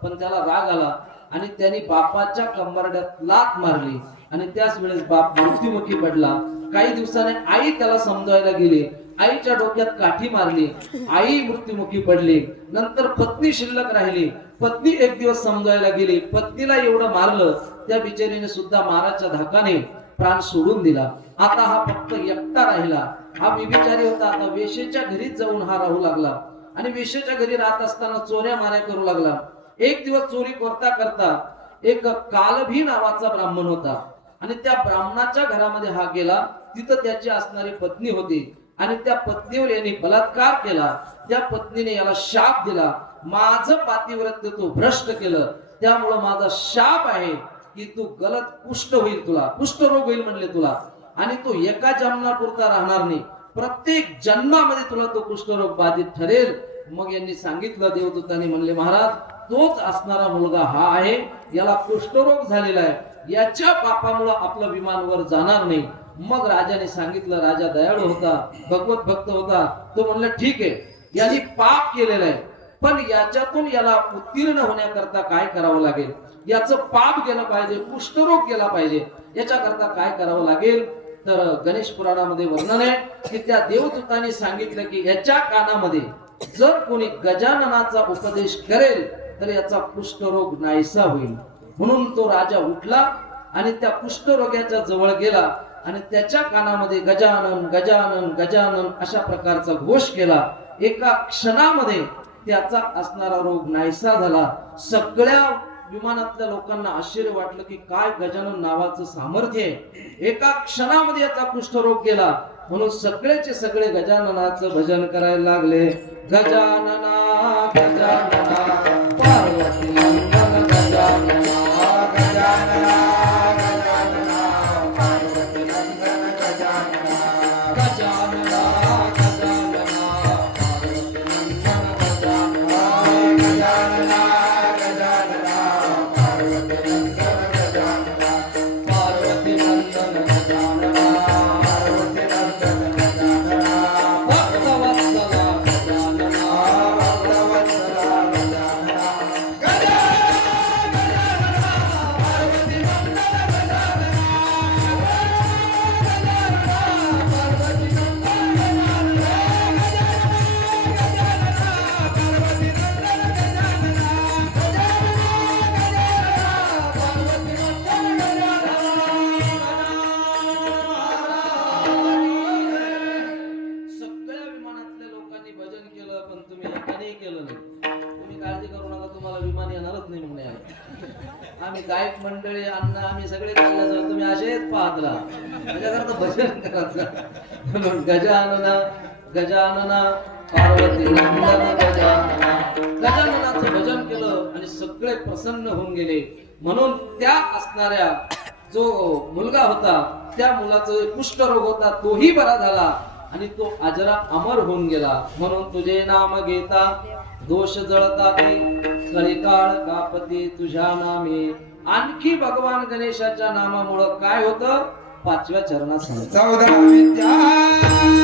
पण त्याला राग आला आणि त्याने बापाच्या कंबरड्यात लाथ मारली आणि त्याच वेळेस बाप मृत्युमुखी पडला. काही दिवसाने आई त्याला समजायला गेली, आईच्या डोक्यात काठी मारली, आई मृत्युमुखी पडली. नंतर पत्नी शिल्लक राहिली, पत्नी एक दिवस समजायला गेली, पत्नीला एवढं मारलं त्या बिचारीने सुद्धा माराच्या धाकाने प्राण सोडून दिला. आता हा फक्त एकटा राहिला. हा विभिचारी होता. आता वेश्येच्या घरीच जाऊन हा राहू लागला आणि वेश्येच्या घरी राहत असताना चोऱ्या माऱ्या करू लागला. एक दिवस चोरी करता करता एक कालभी नावाचा ब्राह्मण होता आणि त्या ब्राह्मणाच्या घरामध्ये हा गेला. तिथं त्याची असणारी पत्नी होती आणि त्या पत्नीवर यांनी बलात्कार केला. त्या पत्नीने याला शाप दिला, माझं पातिव्रत्य तू भ्रष्ट केलं, त्यामुळं माझा शाप आहे की तू गलत कुष्ठ होईल, तुला कुष्ठरोग होईल म्हणले तुला, आणि तू एका जन्मापुरता राहणार नाही, प्रत्येक जन्मामध्ये तुला तो कुष्ठरोग बाधित ठरेल. मग यांनी सांगितलं देवदूतांनी, म्हणले महाराज तोच असणारा मुलगा हा आहे, याला कुष्ठरोग झालेला आहे, याच्या पापामुळे आपलं विमान वर जाणार नाही. मग राजाने सांगितलं, राजा दयाळू होता, भगवत भक्त होता, तो म्हणला ठीक आहे, यांनी पाप केलेलं आहे, पण याच्यातून याला उत्तीर्ण होण्याकरता काय करावं लागेल, याचं पाप गेलं पाहिजे, कुष्ठरोग गेला पाहिजे, याच्याकरता काय करावं लागेल. तर गणेश पुराणामध्ये वर्णन आहे की त्या देवदूतांनी सांगितलं की याच्या कानामध्ये जर कोणी गजाननाचा उपदेश करेल तर याचा कुष्ठरोग नाहीसा होईल. म्हणून तो राजा उठला आणि त्या कुष्ठरोग्याच्या जवळ गेला आणि त्याच्या कानामध्ये गजानन गजानन गजानन अशा प्रकारचा घोष केला. एका क्षणामध्ये त्याचा असणारा रोग नाहीसा झाला. सगळ्या विमानातल्या लोकांना आश्चर्य वाटलं की काय गजानन नावाचं सामर्थ्य आहे, एका क्षणामध्ये याचा कुष्ठरोग गेला. म्हणून सगळेचे सगळे गजाननाचं भजन करायला लागले. गजानना गजानना पार्वती नंदन गजानना गजानना गजानना गजानना गजानना पार्वती नंदन गजानना गजानना गजानना पार्वती नंदन गजानना पार्वती नंदन गजानना पार्वती नंदन गजानना भक्तवत्सला गजानना भक्तवत्सला गजानना गजानना पार्वती नंदन गजानना पार्वती नंदन गजानना पार्वती नंदन गजानना पार्वती सगळ्या विमानातल्या लोकांनी भजन केलं पण तुम्ही एकानेही केलं नाही. तुम्ही काळजी करू नका, तुम्हाला विमान येणारच नाही म्हणणे आम्ही गायक मंडळी अन्न आम्ही सगळे चालल्याचं तुम्ही असेच पाहत राहा. त्याच्याकरता भजन करायचं म्हणून गजानना गजानना पार्वती नंदन गजानना गजाननाचं भजन केलं आणि सगळे प्रसन्न होऊन गेले. म्हणून त्या असणाऱ्या जो मुलगा होता त्या मुलाचा कुष्ठरोग होता तोही बरा झाला आणि तो अजरा अमर होऊन गेला. म्हणून तुझे नाम घेता दोष जळता ते कळीकाळ कापते तुझ्या नामे. आणखी भगवान गणेशाच्या नामामुळं काय होतं 5व्या चरणात सांगितलं. 14 विद्या